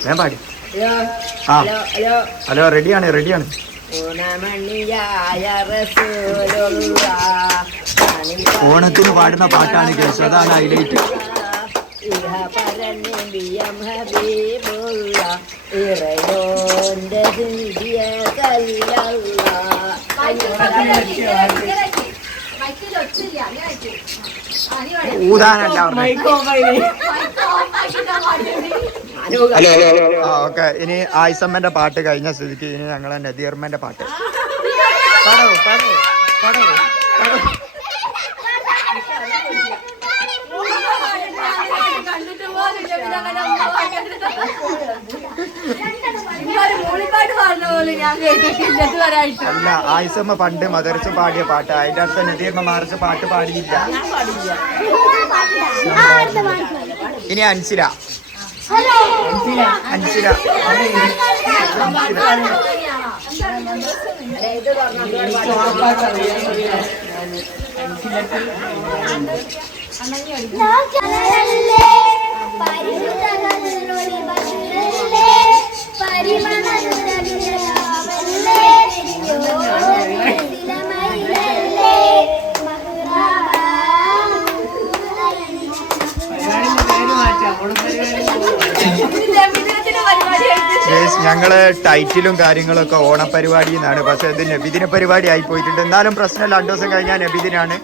ഞാൻ പാടി. ആ, ഹലോ, റെഡിയാണ്. ഓണത്തിന് പാടുന്ന പാട്ടാണ് കേസ്. അതാണ് ഹൈലൈറ്റ്. ഊതാനല്ല ഓക്കെ. ഇനി ആയിസമ്മന്റെ പാട്ട് കഴിഞ്ഞ സ്ഥിതിക്ക് ഇനി ഞങ്ങളെ നദീർമ്മന്റെ പാട്ട്. അല്ല, ആയിസമ്മ പണ്ട് മദർസ് പാടിയ പാട്ട്. അതിന്റെ അടുത്ത് നദീർമ്മ മദർസ് പാട്ട് പാടിയില്ല. ഇനി അൻസില. ഞങ്ങള് ടൈറ്റിലും കാര്യങ്ങളൊക്കെ ഓണപരിപാടി എന്നാണ്. പക്ഷെ ഇത് നബിദിന പരിപാടി ആയി പോയിട്ടുണ്ട്. എന്നാലും പ്രശ്നമില്ല, 2 ദിവസം കഴിഞ്ഞാൽ നബിദിനാണ്.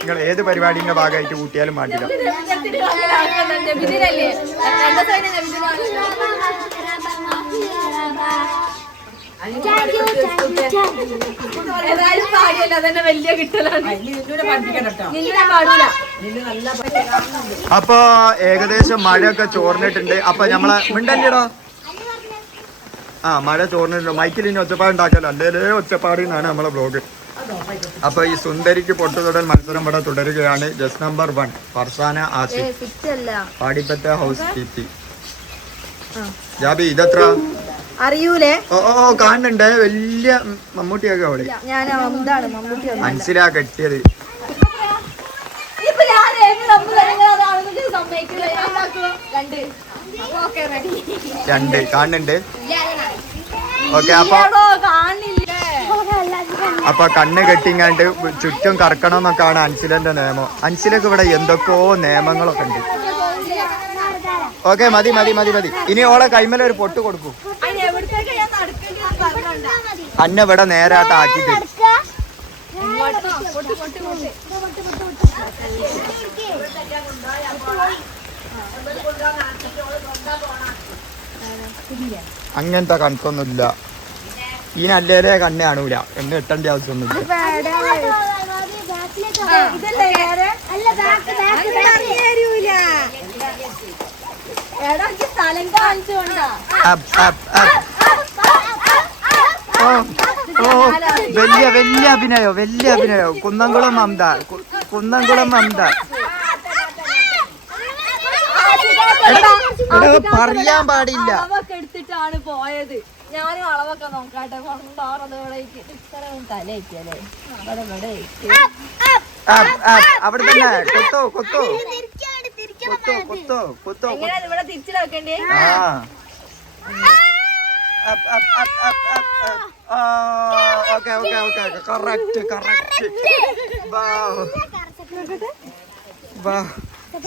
നിങ്ങൾ ഏത് പരിപാടിന്റെ ഭാഗമായിട്ട് കൂട്ടിയാലും മാറ്റില്ല. വലിയ കിട്ടലാണ്. അപ്പൊ ഏകദേശം മഴയൊക്കെ ചോർന്നിട്ടുണ്ട്. അപ്പൊ നമ്മളെ മിണ്ടല്ലേടോ, മഴ ചോർന്നിട്ടുണ്ട്. മൈക്കിൽ ഇനി ഒച്ചപ്പാട് ഉണ്ടാക്കല്ലോ, അല്ലേ ഒച്ചപ്പാട് എന്നാണ് നമ്മളെ ബ്ലോഗ്. അപ്പൊ ഈ സുന്ദരിക്ക് പൊട്ടുതൊടൽ മത്സരം ഇവിടെ തുടരുകയാണ്. ജസ്റ്റ് നമ്പർ 1 ഫർസാന ആസിഫ്, പാടിപ്പറ്റ ഹൗസ് കീപ്പി. ജാബി ഇതെത്ര അറിയൂലേ? ഓ കാണുന്നുണ്ട്, വലിയ മമ്മൂട്ടിയൊക്കെ അവിടെ. ഞാൻ മമ്മൂട്ടി മനസ്സിലാ കെട്ടിയത്. രണ്ട് കാണുന്നുണ്ട്. ഓക്കെ, അപ്പൊ കണ്ണ് കെട്ടിങ്ങാണ്ട് ചുറ്റും കറക്കണം എന്നൊക്കെയാണ് അൻസിലന്റെ നിയമം. അൻസിലൊക്കെ ഇവിടെ എന്തൊക്കെയോ നിയമങ്ങളൊക്കെ ഉണ്ട്. ഓക്കെ, മതി മതി മതി മതി. ഇനി ഓളെ കൈമേല ഒരു പൊട്ട് കൊടുക്കൂ. അന്ന ഇവിടെ നേരായിട്ട് ആക്കിട്ട് അങ്ങനത്തെ കണക്കൊന്നുമില്ല. ഈ നല്ലേലെ കണ്ണ് കാണൂല എന്ന് കിട്ടേണ്ട ആവശ്യമൊന്നുമില്ല. വലിയ വലിയ അഭിനയോ, വലിയ അഭിനയോ. കുന്നംകുളം മമത, കുന്നംകുളം മമത. പറയാൻ പാടില്ല. എടുത്തിട്ടാണ് പോയത്. ഞാനും അളവൊക്കെ നോക്കാട്ടെ. തലയിക്കല്ലേ അവിടെ തന്നെ കൊത്തോ കൊത്തോ കൊത്തോ കൊത്തോ. ഇവിടെ തിരിച്ചു നോക്കണ്ടേ? Okay okay okay, correct correct.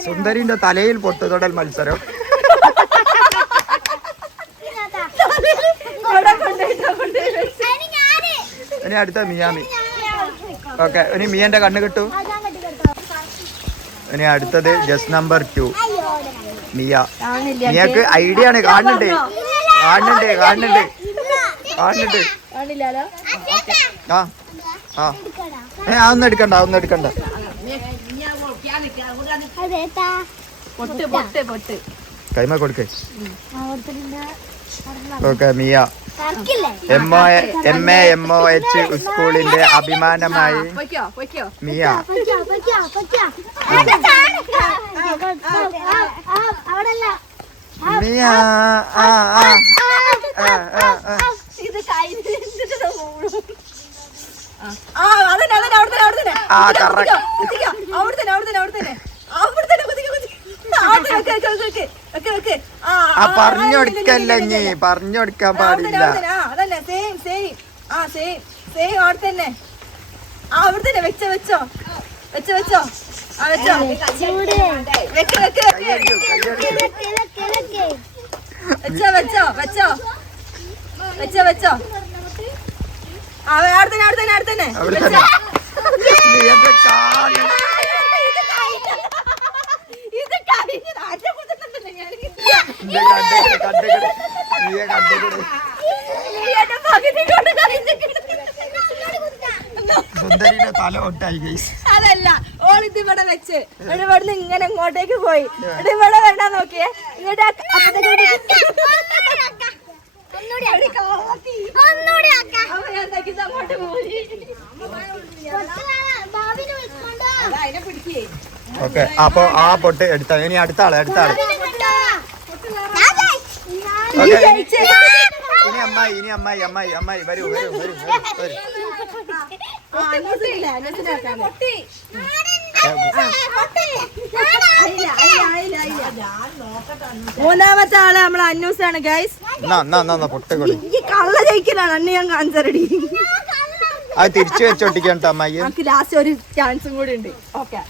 സുന്ദരിന്റെ തലയിൽ പൊട്ടുതൊടൽ മത്സരം. ഇനി അടുത്ത മിയാമി. ഓക്കെ, ഇനി മിയന്റെ കണ്ണ് കിട്ടൂ. ഇനി അടുത്തത് ജസ്റ്റ് നമ്പർ 2 മിയ. മിയക്ക് ഐഡിയ ആണ്. കാണുന്നുണ്ട് കാണുന്നുണ്ട് കാണുന്നുണ്ട് കാണുന്നുണ്ട്. ഒന്നും എടുക്കണ്ട, ഒന്നും എടുക്കണ്ട. കൈമ കൊടുക്കേ. ഓക്കെ, മിയ MOH സ്കൂളിന്റെ അഭിമാനമായി മിയ. മിയ പറഞ്ഞൊടുക്കല്ല, നീ പറഞ്ഞൊടുക്കാൻ പാടില്ല. വെച്ചോ വെച്ചോ വെച്ചോ വെച്ചോ വെച്ചോ വെച്ചോ വെച്ചോ വെച്ചോ വെച്ചോ വെച്ചോ. അവിടെ തന്നെ അവിടെ തന്നെ അവിടെ തന്നെ. സുന്ദരിയുടെ തല ഒട്ടായി. അതല്ല, ഓളിത് ഇവിടെ വെച്ച് ഇവിടുന്ന് ഇങ്ങനെ ഇങ്ങോട്ടേക്ക് പോയി. ഇവിടെ വേണ്ട നോക്കിയേ. ഇങ്ങോട്ട് ഓക്കെ, അപ്പൊ ആ പൊട്ട് എടുത്ത. ഇനി അടുത്ത ആള് അടുത്ത ആള്. ഓക്കെ, ഇനി അമ്മായി ഇനി അമ്മായി അമ്മായി അമ്മായി വരൂ വരൂ വരൂ വരൂ. മൂന്നാമത്തെ ആള് നമ്മളെ അന്നൂസാണ് ഗൈസ്. പൊട്ട് കൊടു. ഈ കള്ള ജയിക്കലാണ്. അന്ന് ഞാൻ കാണിച്ചറടി. അത് തിരിച്ചു വെച്ചോട്ടിക്കണ്ട അമ്മായി. നമുക്ക് ലാസ്റ്റ് ഒരു ചാൻസും കൂടി ഉണ്ട്. ഓക്കെ,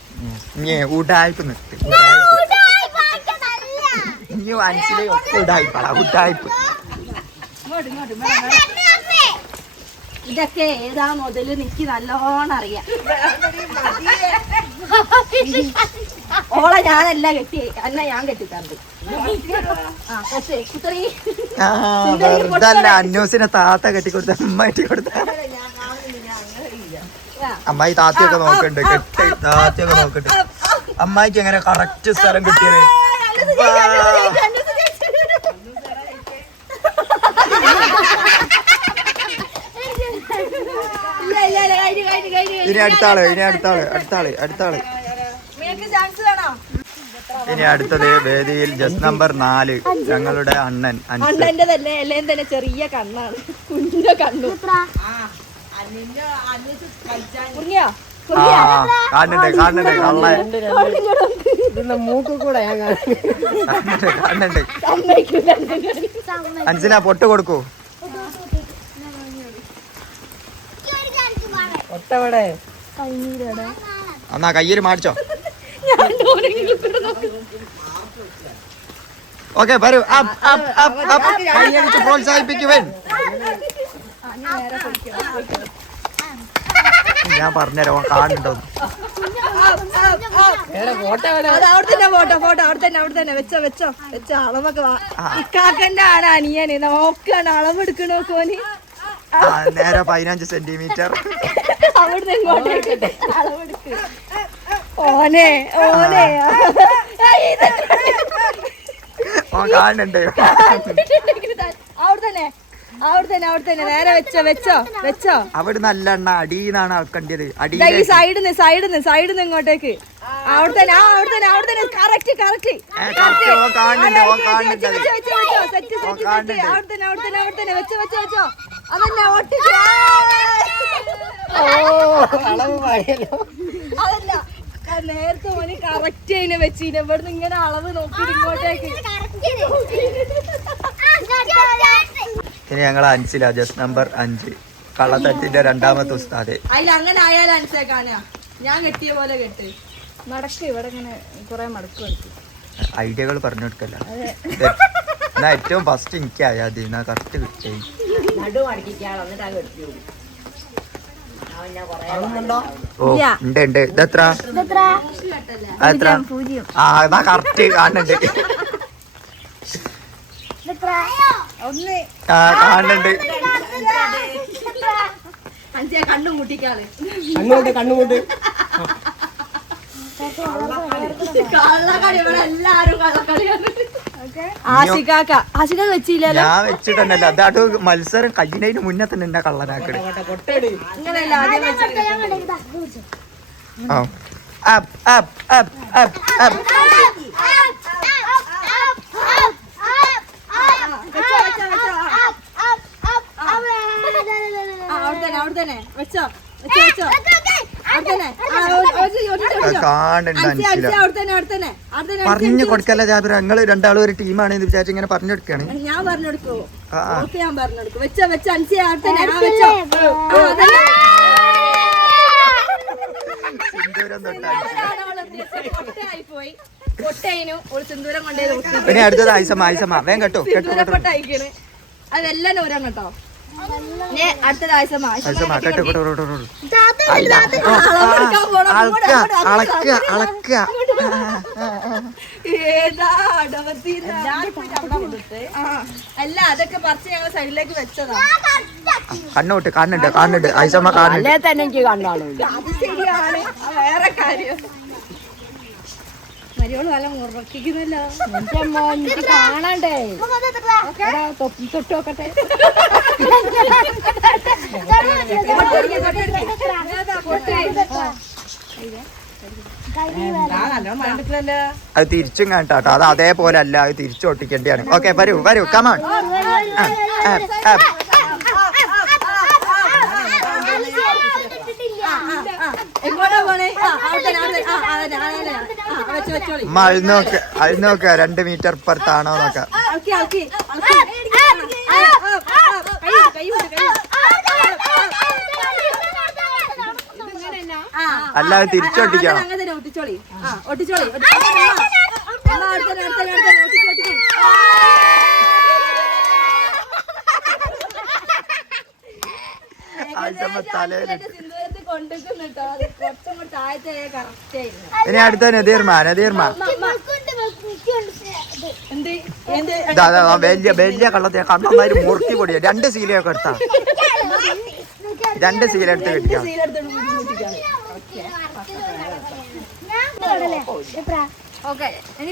ഊടായ്പ നിർത്തി. ഇനി മനസ്സിലെ ഒക്കെ ഉടായ്പ ഉടായ്പ. ഇതൊക്കെ ഏതാ മുതല് നിക്ക് നല്ലോണം അറിയാം. ഓളെ ഞാനല്ല കെട്ടി, അന്ന ഞാൻ കെട്ടിത്തണ്ട്. വെറുതല്ല അന്നൂസിനെ താത്ത കെട്ടിക്കൊടുത്ത അമ്മ കെട്ടിക്കൊടുത്ത അമ്മായി താത്തയൊക്കെ നോക്കണ്ട് കെട്ടി താത്തയൊക്കെ നോക്കണ്ട്. അമ്മായിക്ക് എങ്ങനെ കറക്റ്റ് സ്ഥലം കിട്ടിയത്? ഇനി അടുത്താള് ഇനി അടുത്തത് വേദിയിൽ ജസ്റ്റ് നമ്പർ 4 ഞങ്ങളുടെ അണ്ണൻ അണ്ണന്റെതല്ലേ എല്ലാം തന്നെ ചെറിയ കണ്ണാണ്, കുഞ്ഞ കണ്ണു. കാണുന്നുണ്ട് കള്ള മൂക്ക് കൂടെ കാണുന്നുണ്ട്. മനസ്സിലാ പൊട്ട് കൊടുക്കൂ. ഒട്ടവിടെ എന്നാ കയ്യിൽ മാടിച്ചോ. ഓക്കെ വരൂ, കൈയടിച്ച് പ്രോത്സാഹിപ്പിക്കുവൻ. ഞാൻ പറഞ്ഞുതരാം കാണുന്നുണ്ടോ. വെച്ചോ അളവൊക്കെ ഇക്കാക്കന്റെ ആണ് അനിയന് നോക്കാണ് അളവെടുക്കണോക്കോന്. നേരെ 15 സെന്റിമീറ്റർ അവിടുന്ന് ഇങ്ങോട്ടേക്ക് അളവെടുക്ക്. ഓനെ കാണുന്നുണ്ട്. അവിടെ തന്നെ നേരെ വെച്ചോ. അവിടെ നല്ല എണ്ണ അടിന്നാണ് ആൾക്കണ്ടിയത്. അടി ഈ സൈഡിന്ന് ഇങ്ങോട്ടേക്ക്. അവിടെ തന്നെ കറക്റ്റ്. വെച്ചോ. അതന്നെ ഒട്ടിച്ചോ. അതല്ല നേരത്തെ ഓന് കറക്റ്റ് അതിനെ വെച്ചിന്. ഇവിടുന്ന് ഇങ്ങനെ അളവ് നോക്കി ഇങ്ങോട്ടേക്ക്. ഇനി ഞങ്ങൾ അഞ്ചില ജസ്റ്റ് നമ്പർ 5 കള്ളത്തട്ടിന്റെ രണ്ടാമത്തെ ഉസ്താദ്. അതിൽ അങ്ങനെ ആയാലും അനുസരിക്കാനാ ഞാൻ കെട്ടിയ പോലെ കെട്ട് മടക്ക്. ഇവിടെ ഇങ്ങനെ കൊറേ മടക്ക് കളിക്കും. ഐഡിയകൾ പറഞ്ഞു കൊടുക്കല്ല. എന്നാ ഏറ്റവും ഫസ്റ്റ് എനിക്കായാ മതി. എന്നാ കറക്റ്റ് കിട്ടി. ഓ ഉണ്ട് ഇതെത്ര? ആ എന്നാ കറക്റ്റ് കാണുന്നുണ്ട്. കാണുന്നുണ്ട്. കണ്ണും മുട്ടിക്കാതെ കണ്ണുകൊണ്ട് കള്ളക്കളി. ഇവിടെ എല്ലാരും കള്ളക്കളിയാണ്. ആശികാക്ക വെച്ചില്ലല്ലോ. ഞാൻ വെച്ചിട്ടന്നല്ല, അതാട്ട് മത്സരം കഴിയുന്നതിന് മുന്നേ തന്നെ എന്നെ കള്ളനാക്കട്. ഇങ്ങനെയല്ല ആദ്യം അവിടെ വെച്ചോ. പറഞ്ഞു കൊടുക്കല്ല ജാബിർ. ഞങ്ങള് രണ്ടാളും ഒരു ടീമാണ് എന്ന് വിചാരിച്ച് ഇങ്ങനെ പറഞ്ഞു കൊടുക്കാണ്. ഞാൻ പറഞ്ഞു കൊടുക്കോ? ഞാൻ പറഞ്ഞു കൊടുക്കും. വെച്ചോ പിന്നെ അടുത്തത് ആയിസമ്മ വേഗം കേട്ടോ. അതെല്ലാം ഓരം കേട്ടോ. അടുത്തത് ആയിസമ്മ അല്ല അതൊക്കെ പറിച്ച് ഞങ്ങൾ സൈഡിലേക്ക് വെച്ചതാ. കാണുന്നുണ്ട് ആയിസമ്മ കാണുന്നുണ്ട്. തന്നെ എനിക്ക് കണ്ടാളൂ. അത് ശരിയാണ്, വേറെ കാര്യം. മരിയോള് നല്ല മുറക്കിക്കുന്നല്ലോ. എനിക്ക് കാണണ്ടേ? തൊട്ട് നോക്കട്ടെ. അത് തിരിച്ചും കണ്ടാട്ടോ. അത് അതേപോലെ അല്ല, അത് തിരിച്ചു ഒട്ടിക്കേണ്ടിയാണ്. ഓക്കെ വരൂ കമാൺ. അഴിനോക്ക 2 മീറ്റർ ഇപ്പുറത്താണോ നോക്കാം. അല്ലാതെ തിരിച്ചൊട്ടിക്കണം. ഒട്ടിച്ചോളി. പൊട്ടുമ്പോ തലയിലിട്ട്. സിന്ദൂരത്തിൽ കൊണ്ടുവെക്കുന്നുട്ടോ അത് കുറച്ചും കൂടി താഴത്തെ കറക്റ്റ് ആയിരുന്നു. ഇനി അടുത്ത നദീർമ എന്ത് എന്ത് വലിയ വലിയ കള്ളത്തെ കണ്ണന്മാര് മൂർത്തി പൊടിയ 2 സീലയൊക്കെ എടുത്താ 2 സീല എടുത്ത് കിട്ടിയാ ഓക്കെ ഇനി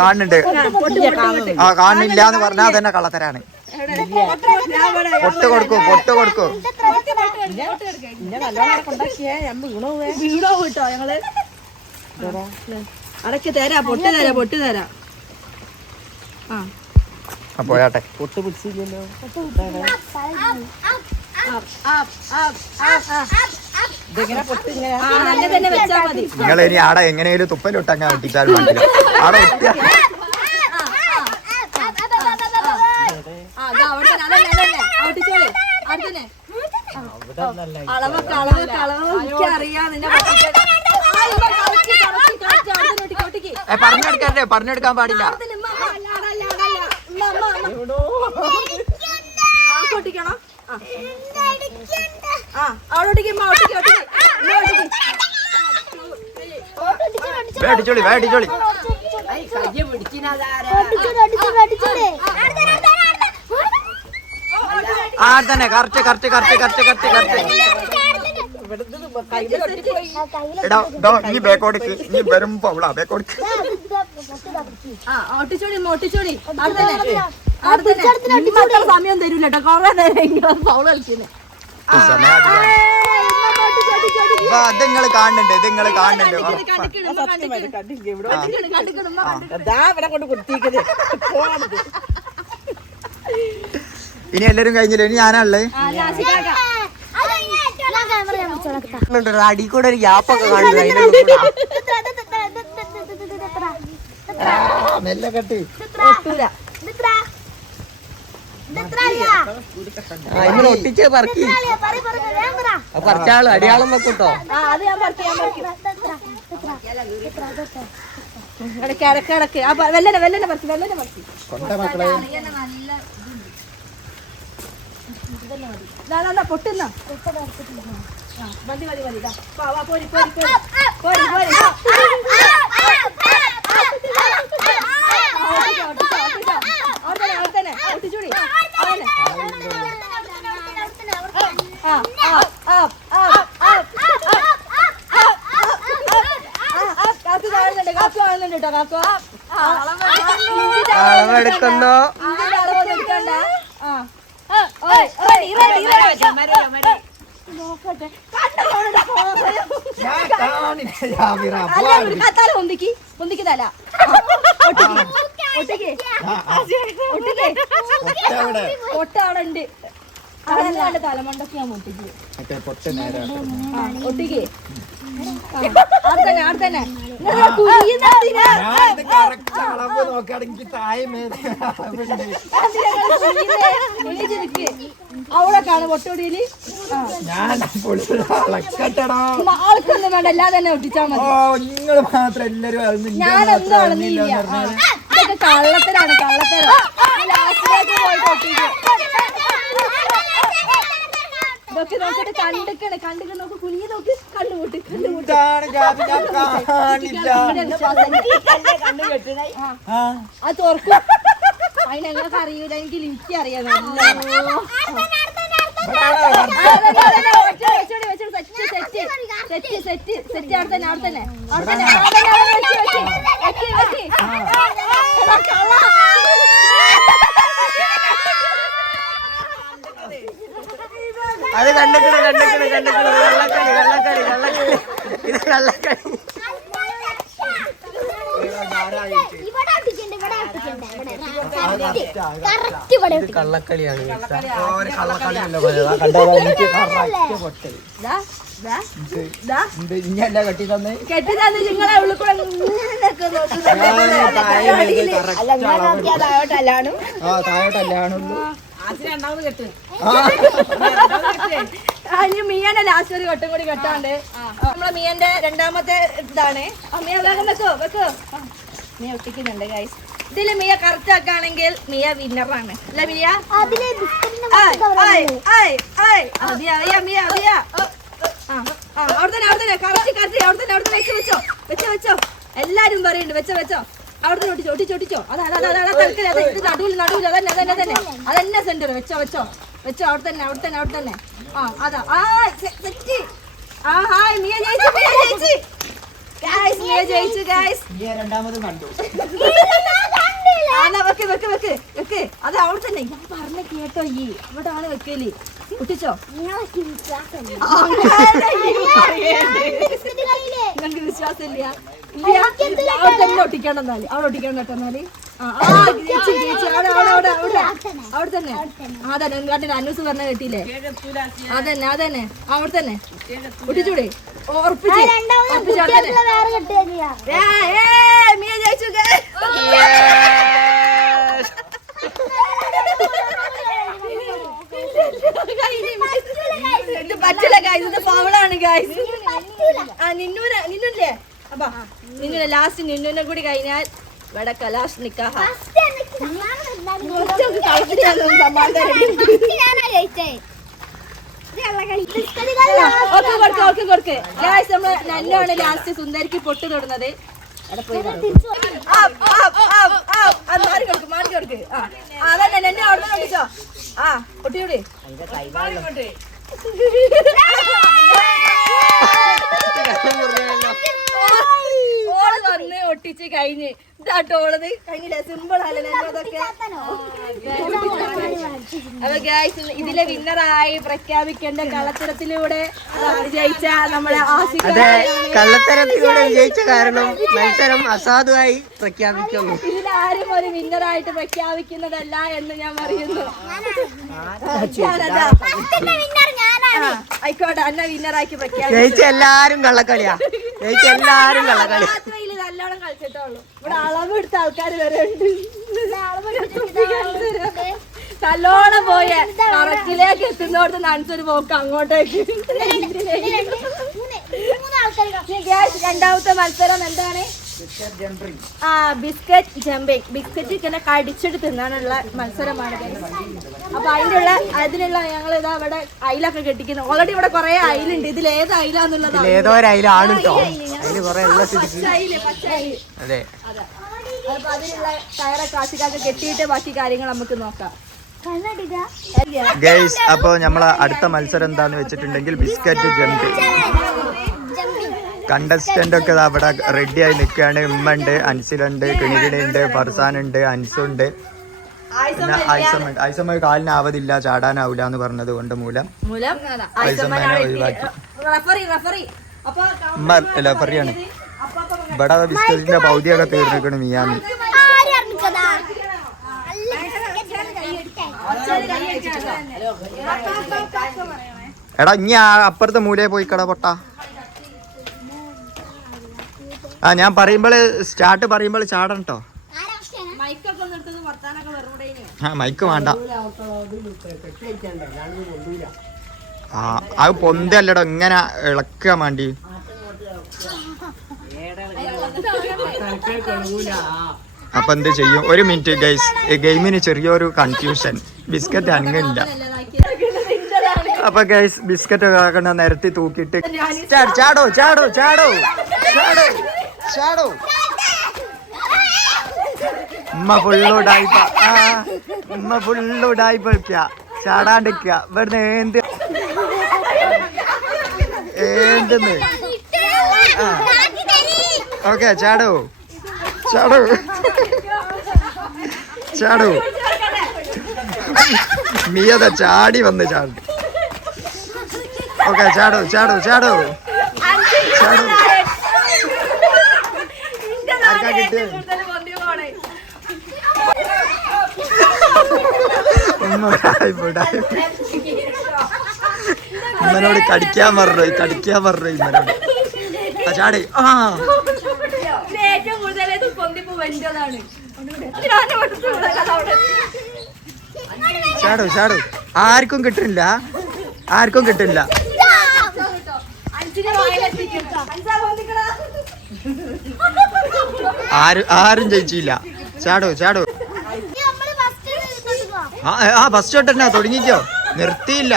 കാണുന്നുണ്ട്. ആ കാണില്ല എന്ന് പറഞ്ഞാൽ തന്നെ കള്ളത്തരാണ്. പൊട്ട് കൊടുക്കൂ വീടോ കിട്ടോ ഞങ്ങള് അടക്ക് തരാ പൊട്ട് തരാ ആ പോയാട്ടെ. പൊട്ട് പിടിച്ചില്ലല്ലോ. അങ്ങനെ തന്നെ വെച്ചാ മതി. നിങ്ങൾ ഇനി ആടെ എങ്ങനെയും തുപ്പലിട്ടങ്ങാൻ ഒട്ടിച്ചാൽ വേണ്ടില്ല. ആടെ ഒട്ടിയ അറിയാം നിന്നെ പറഞ്ഞെടുക്കാൻ പാടില്ല. പൊട്ടിക്കണോ അവിടോട്ടിക്ക് വേടിച്ചോളി ആ തന്നെ കറക്റ്റ് എടാ നീ ബേക്കോടിക്ക്. നീ വരുമ്പോ ബേക്കോടിക്ക്. ഒട്ടിച്ചോടി സമയം തരൂല കേട്ടോ. കൊറേ നേരം ഫൗള് കളിക്കുന്നത്. നിങ്ങൾ കാണുന്നുണ്ട് ഇനി എല്ലാരും കഴിഞ്ഞില്ല. ഇനി ഞാനാണല്ലേ അടി കൂടെ ഒരു ഗ്യാപ്പൊക്കെ മെല്ലെ കെട്ടി ഒട്ടിച്ച് പറക്കി പറിച്ചാള് അടിയാളം വെക്കൂട്ടോ. കിടക്ക് വെല്ലനെ പറിച്ചു കൊണ്ട മക്കളെ പൊട്ടുന്ന മതി പോരി ഒട്ടിച്ചൂടി കാക്കു കാണുന്നുണ്ട് കേട്ടോ. കാക്കു അളവെടുക്കുന്നോ പൊന്തിക്ക് തല പൊട്ട അവിടെ ഉണ്ട്. അതല്ലാണ്ട് തലമണ്ടൊക്കെ ഞാൻ പൊട്ടിക്ക് ഒട്ടിക്ക് ആടത്തന്നെ അവിടെ കാണും പൊട്ടൊടിയില് ആൾക്കൊന്നും വേണ്ട എല്ലാം തന്നെ ഒട്ടിച്ചാ മതി. നിങ്ങൾ മാത്രം എല്ലാരും ഞാനൊന്നും അളന്നില്ല. ഇതൊക്കെ കള്ളത്തരാണ് ലാസ്റ്റിലേക്ക് പോയി പൊട്ടിക്ക്. ഇതൊക്കെ നോക്കിട്ട് കണ്ടിട്ട് നോക്ക് കുഞ്ഞി നോക്ക് കണ്ണുകൂട്ട് അത് തുറക്കും. അതിന് ഞങ്ങൾക്ക് അറിയൂല. എനിക്ക് അറിയാം. സെറ്റ് അവിടെ തന്നെ അത് കണ്ടക്കളി ഇത് കള്ളക്കളി. കള്ളക്കളിയാണ്. ഇഞ്ഞല്ല കെട്ടി തന്നെ നിങ്ങളെ ഉള്ളിൽ കൂടെ താഴോട്ടല്ലാണുള്ളൂ. മിയന്റെ ലാസ്റ്റ് ഒരു കെട്ടും കൂടി കെട്ടാണ്ട് നമ്മളെ മിയന്റെ രണ്ടാമത്തെ ഇതാണ്. മിയ വേഗം വെക്കോ നീ ഒട്ടിക്കുന്നുണ്ട് ഗൈസ്. ഇതില് മിയ കറക്റ്റ് ആക്കുകയാണെങ്കിൽ മിയ വിന്നറാണ് അല്ല മിയ? അവിടെ വെച്ചോ. എല്ലാരും പറയുന്നുണ്ട് വെച്ചോ. അവിടെ ഒട്ടിച്ചോ. നടുവിൽ അതന്നെ സെന്റർ വെച്ചോ. അവിടെ തന്നെ. ആ അതാ സെറ്റ്. ആ ഹായ് മിയ ജയിച്ചു. ഗൈസ് മിയ ജയിച്ചു ഗൈസ്. രണ്ടാമത് കണ്ടു. വെക്ക് അത് അവിടെ തന്നെ. ഞാൻ പറഞ്ഞ കേട്ടോ ഈ അവിടെ ആണ് വെക്കല്. ഒട്ടിച്ചോ. നിങ്ങൾക്ക് വിശ്വാസമില്ല? അവിടെ തന്നെ ഒട്ടിക്കണം എന്നാല്. അവിടെ ഒട്ടിക്കണം കേട്ടോ എന്നാല്. അവിടെ തന്നെ. അതന്നെ കണ്ടില്ല അന്നൂസ് പറഞ്ഞ കേട്ടില്ലേ? അതന്നെ അവിടെ തന്നെ ഒട്ടിച്ചൂടെ? ഉറപ്പിച്ച് മിയ ജയിച്ചു. ഇത് പറ്റില്ല ഗൈസ്, ഇത് ഫൗളാണ് ഗൈസ്. ആ നിന്നുല്ലേ? അപ്പൊ നിന്നുനെ ലാസ്റ്റ് നിന്നുനെ കൂടി കഴിഞ്ഞാൽ ഇവിടെ കലാഷ് നിക്കാഹ. കൊടുക്ക് ഗൈസ്. നമ്മള് നല്ലോണം ലാസ്റ്റ് സുന്ദരിക്ക് പൊട്ട് തൊടുന്നത്. മാറി കൊടുക്ക്. അതന്നെ എന്നെ അവിടെ നോക്കിച്ചോ. ആ പൊട്ടിയൂടെ ഓള് വന്ന് ഒട്ടിച്ച് കഴിഞ്ഞ് ഇതാട്ടോളത് കഴിഞ്ഞില്ലേ? സിമ്പിൾ അല്ലേ അതൊക്കെ. അപ്പൊ ഗൈസ് ഇതിലെ വിന്നറായി പ്രഖ്യാപിക്കേണ്ട കള്ളത്തരത്തിലൂടെ വിജയിച്ച നമ്മളെ കള്ളത്തരത്തിലൂടെ വിജയിച്ച കാരണം മത്സരം അസാധുവായി പ്രഖ്യാപിക്കുന്നു. ഇതിലാരും ഒരു വിന്നറായിട്ട് പ്രഖ്യാപിക്കുന്നതല്ല എന്ന് ഞാൻ പറയുന്നു. ആയിക്കോട്ടെ, അന്ന വിന്നറാക്കി പ്രഖ്യാപിച്ചു. ജയിച്ച എല്ലാരും കള്ളക്കളിയാ. രാത്രിയിൽ നല്ലോണം കളിച്ചിട്ടുള്ളൂ. ഇവിടെ അളവ് എടുത്ത ആൾക്കാർ വരെ ഉണ്ട്. നല്ലോണം പോയ കറക്റ്റിലേക്ക് എത്തുന്നോടത്ത് നനച്ചൊരു പോക്ക് അങ്ങോട്ടേക്ക്. രണ്ടാമത്തെ മത്സരം എന്താണ്? Biscuit jumping. ബിസ്ക്കറ്റ് ഇങ്ങനെ കടിച്ചിട്ട് തിന്നാനുള്ള മത്സരമാണ്. അപ്പൊ അതിനുള്ള ഞങ്ങൾ ഇതാ ഇവിടെ അയിലൊക്കെ കെട്ടിക്കുന്നു. ഓൾറെഡി ഇവിടെ കുറെ അയിലുണ്ട്. ഇതിൽ ഏത് അയിലാന്നുള്ളതാണ്. അതെ. അപ്പൊ അതിനുള്ള ടയറെ കാശിക്കാക്ക് കെട്ടിയിട്ട് ബാക്കി കാര്യങ്ങൾ നമുക്ക് നോക്കാം. ഗൈസ് അപ്പൊ നമ്മളെ അടുത്ത മത്സരം എന്താന്ന് വെച്ചിട്ടുണ്ടെങ്കിൽ ബിസ്ക്കറ്റ് ജമ്പ്. കണ്ടസ്റ്റന്റ് ഒക്കെ അവിടെ റെഡി ആയി നിൽക്കുകയാണ്. ഉമ്മ ഉണ്ട്, അൻസിലുണ്ട്, കിണികിണുണ്ട്, ഫർസാനുണ്ട്, അൻസുണ്ട്. പിന്നെ ഐസമ്മ കാലിന് ആവതില്ല, ചാടാനാവില്ല എന്ന് പറഞ്ഞത് കൊണ്ട് മൂലം ഐസമ്മനെ ഒഴിവാക്കി. ഉമ്മ ലഫറിയാണ്. ഇവിടെ ബിസ്ക്കറ്റിന്റെ പൗതിയൊക്കെ തീർന്നിരിക്കണം മിയാമി. എടാ ഇനി അപ്പുറത്തെ മൂലയെ പോയി കട പൊട്ട. ഞാൻ പറയുമ്പോള് സ്റ്റാർട്ട് പറയുമ്പോൾ ചാടണം കേട്ടോ. മൈക്ക് വേണ്ട. അത് പൊന്തല്ലടോ, ഇങ്ങനെ ഇളക്കാൻ വേണ്ടി. അപ്പൊ എന്ത് ചെയ്യും? ഒരു മിനിറ്റ് ഗൈസ്, ഗെയിമിന് ചെറിയൊരു കൺഫ്യൂഷൻ. ബിസ്ക്കറ്റ് അനങ്ങില്ല. അപ്പൊ ഗൈസ് ബിസ്ക്കറ്റ് ഒക്കെ നിരത്തി തൂക്കിയിട്ട് ചാടോ ചാടോ ചാടോ ചാടോ ചാടോ. ഉമ്മ ഫുള്ളുടായിപ്പ. ഉമ്മ ഫുള്ളുടായിപ്പ ചാടാണ്ടിരിക്കുക. ഇവിടുന്ന് ഏന്തെന്ന്. ഓക്കെ ചാടോ ചാടോ ചാടോ. മിയത ചാടി വന്ന് ചാടും. ഓക്കെ ചാടോ ചാടോ ചാടോ ചാടോ. ആർക്കാ കിട്ടിയത്? ഉമ്മനോട് കടിക്കാൻ പറഞ്ഞു ഉമ്മനോട്. ചാടി. ഏറ്റവും കൂടുതൽ പൊന്തിപ്പ് വെഞ്ചതാണ്. ചാടോ ചാടോ. ആർക്കും കിട്ടില്ല. ആരും ജയിച്ചില്ല. ചാടു ചാടു. ആ ഫസ്റ്റ് ഷോട്ട് തന്നെ തുടങ്ങിക്കോ, നിർത്തിയില്ല.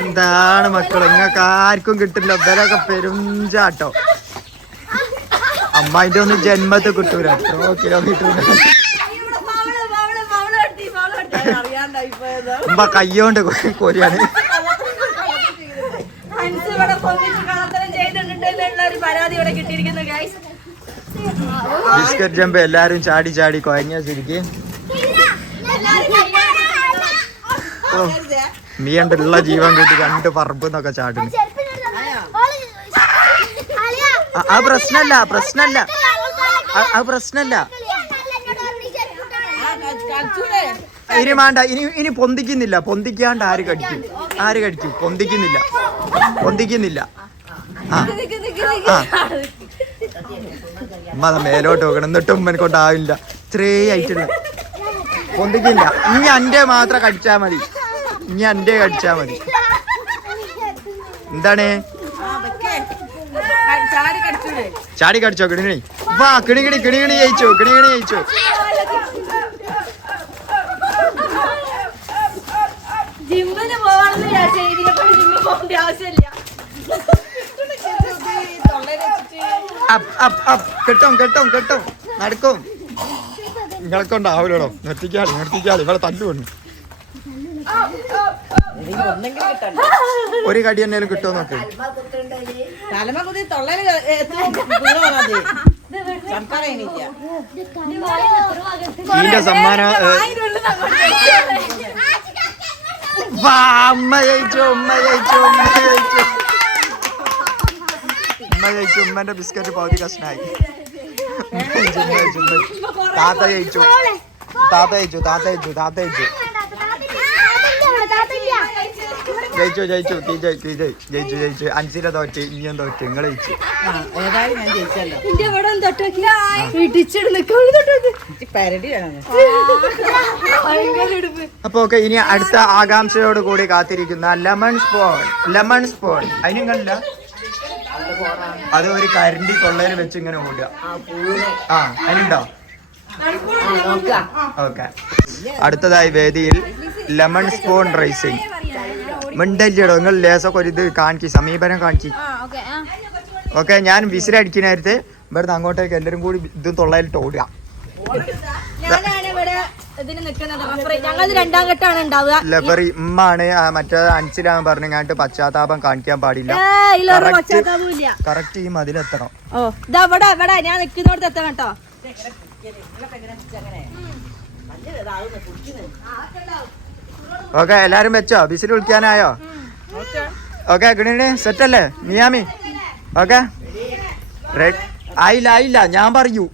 എന്താണ് മക്കള്, നിങ്ങൾക്ക് ആർക്കും കിട്ടില്ല. ഇവരൊക്കെ പെരുഞ്ചാട്ടോ. അമ്മായിന്റെ ഒന്നും ജന്മത്തെ കിട്ടൂല. എത്രയോ കിലോമീറ്റർ കയ്യോണ്ട് കോരിയാണ്. ബിസ്ക്കറ്റ് ജമ്പ് എല്ലാരും ചാടി ചാടി കുഴഞ്ഞ ശരിക്ക്. നീണ്ടുള്ള ജീവൻ കൂട്ടി 2 പറമ്പെന്നൊക്കെ ചാടുന്നു. ആ പ്രശ്നല്ല പ്രശ്നല്ല ഇനി വേണ്ട. ഇനി പൊന്തിക്കുന്നില്ല. പൊന്തിക്കാണ്ട് ആര് കടിക്കും? പൊന്തിക്കുന്നില്ല. ഉമ്മ മേലോട്ട് നോക്കണം. എന്നിട്ടും ഉമ്മനെ കൊണ്ടാവില്ല. ഇത്രേ ആയിട്ടുള്ള പൊന്തിക്കില്ല. ഇനി അന്റെ മാത്രം കടിച്ചാ മതി. എന്താണ് ചാടി കടിച്ചോ? കിണികിണി വാ, കിണികിണി ജയിച്ചു. ജിമ്മിന് പോവാണെന്ന് ജിമ്മിൽ പോകേണ്ട ആവശ്യമില്ല. കെട്ടും നടക്കും. നിങ്ങളെക്കൊണ്ടാവൂലോ. നിർത്തിക്കാളി ഇവിടെ തല്ലുകൊണ്ട്. ഒരു കടി എന്നേലും കിട്ടുമോ നോക്ക്. ഇതിന്റെ സമ്മാനം ഉമ്മ ജയിച്ചു. ഉമ്മന്റെ ബിസ്ക്കറ്റ് പകുതി കഷ്ണായി. താത്ത ജയിച്ചു. ജയിച്ചു. 5 തോറ്റ്. ഇനിയും തോറ്റ്. നിങ്ങൾ ജയിച്ചു. ഏതായാലും ഞാൻ ജയിച്ചല്ലോ. അപ്പൊ ഓക്കെ, ഇനി അടുത്ത ആകാംക്ഷയോട് കൂടി കാത്തിരിക്കുന്ന ലെമൺ സ്പൂൺ. അതിനും കണ്ടില്ല. അത് ഒരു കരണ്ടി തൊള്ളയിൽ വെച്ച് ഇങ്ങനെ ഓടുക. അതിനുണ്ടോ? ഓക്കെ. അടുത്തതായി വേദിയിൽ ലെമൺ സ്പൂൺ റേസിംഗ്. മിണ്ടല്ലോ നിങ്ങൾ. ലേസൊക്കെ ഒരു ഇത് കാണിക്കി, സമീപനം കാണിക്കി. ഓക്കെ, ഞാൻ വിസിലടിക്കുന്ന നേരത്തെ ഇവിടുന്ന് അങ്ങോട്ടേക്ക് എല്ലാരും കൂടി ഇത് തൊള്ളയിലിട്ട് ഓടുക. ലബറി ഉമ്മാണ്. മറ്റേ അഞ്ചിലാൻ പറഞ്ഞാണ്ട് പശ്ചാത്താപം കാണിക്കാൻ പാടില്ല. കറക്റ്റ് ഈ മതിലെത്തണം. ഞാൻ നിൽക്കുന്നോടത്ത് എത്തണം കേട്ടോ. ഓക്കെ, എല്ലാരും വെച്ചോ? വിസിൽ വിളിക്കാനായോ? ഓക്കെ, ഗണിണി സെറ്റ് അല്ലേ? Miami okay. ആയില്ല ഞാൻ പറയൂ.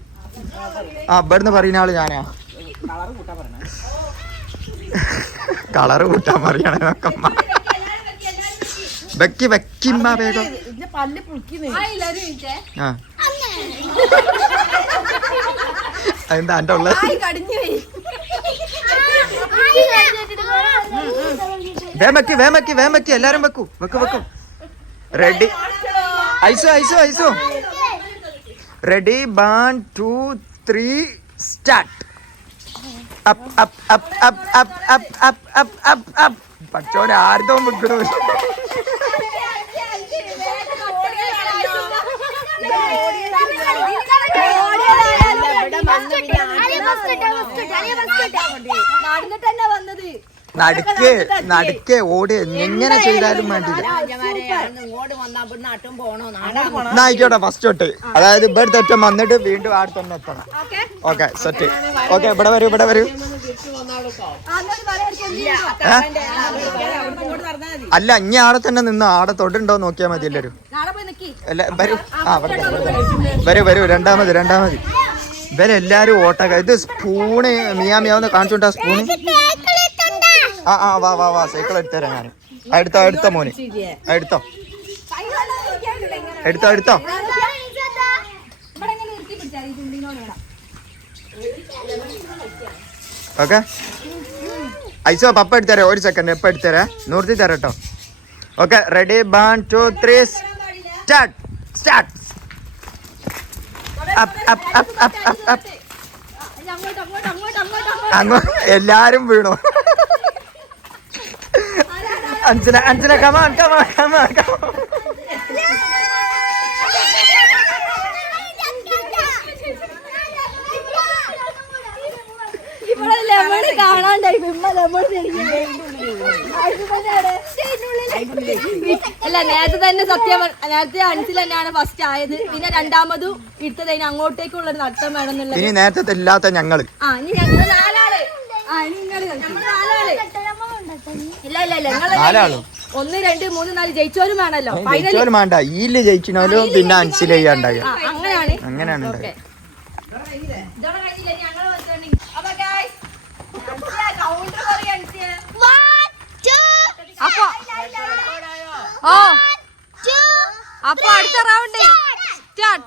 ഇവിടുന്ന് പറയുന്ന ആള് ഞാനാ. കളറ് കൂട്ടാൻ പറയണ വെക്കിമ്മ വേഗം. അതെന്താ എന്റെ ഉള്ളത്? വേം വെക്കി എല്ലാരും വെക്കൂ. റെഡി. ഐസോ റെഡി. 1 2 3 സ്റ്റാർട്ട്. പച്ചോനെ ആർത്തോ വെക്കണോ? നടക്കേ ഓടി എങ്ങനെ ചെയ്താലും വേണ്ടില്ല. ആയിക്കോട്ടെ, ഫസ്റ്റ് തൊട്ട്. അതായത് ഇവിടെ തെറ്റം വന്നിട്ട് വീണ്ടും ആടെ തന്നെ എത്തണം. Okay, set. ഓക്കെ, ഇവിടെ വരൂ. അല്ല, ഇനി ആടെ തന്നെ നിന്ന് ആടെ തൊട്ടുണ്ടോ നോക്കിയാ മതി എല്ലാരും. വരൂ. രണ്ടാമത് ഇവരെല്ലാരും ഓട്ടക്ക. ഇത് സ്പൂണ് മിയാമിയാവുന്ന കാണിച്ചോണ്ടാ സ്പൂണ്. വാ സൈക്കിൾ എടുത്തരാം ഞാൻ. എടുത്തോ മോന്. എടുത്തോ. ഓക്കെ ഐസോ പപ്പ എടുത്തരാ, ഒരു സെക്കൻഡ് എപ്പ എടുത്തരാ, നൂർത്തി തരാം കേട്ടോ. Okay ready 1 2 3 start start. അങ്ങോട്ട് എല്ലാരും വീണു. Anjana Anjana come on come on come on come on. അല്ല നേരത്തെ തന്നെ സത്യം, നേരത്തെ അൻസിൽ തന്നെയാണ് ഫസ്റ്റ് ആയത്. പിന്നെ രണ്ടാമതും ഇട്ടത് അതിന് അങ്ങോട്ടേക്കുള്ള ഒരു നട്ടം വേണം എന്നുള്ളത്. ഇനി നേരത്തെ ഇല്ലാത്ത ഞങ്ങള് ഇനി ഞങ്ങൾ നാലാള്. ഇല്ല ഇല്ല ഇല്ല, ഞങ്ങള് 1 2 3 4 ജയിച്ചോരും വേണല്ലോ. ജയിച്ചോലും വേണ്ട, ഈല് ജയിക്കണോലും പിന്നെ അൻസിൽ ചെയ്യാണ്ടാകുക. അങ്ങനെയാണ് അങ്ങനെയാണ് അപ്പൊ അടുത്ത റൗണ്ട് സ്റ്റാർട്ട്.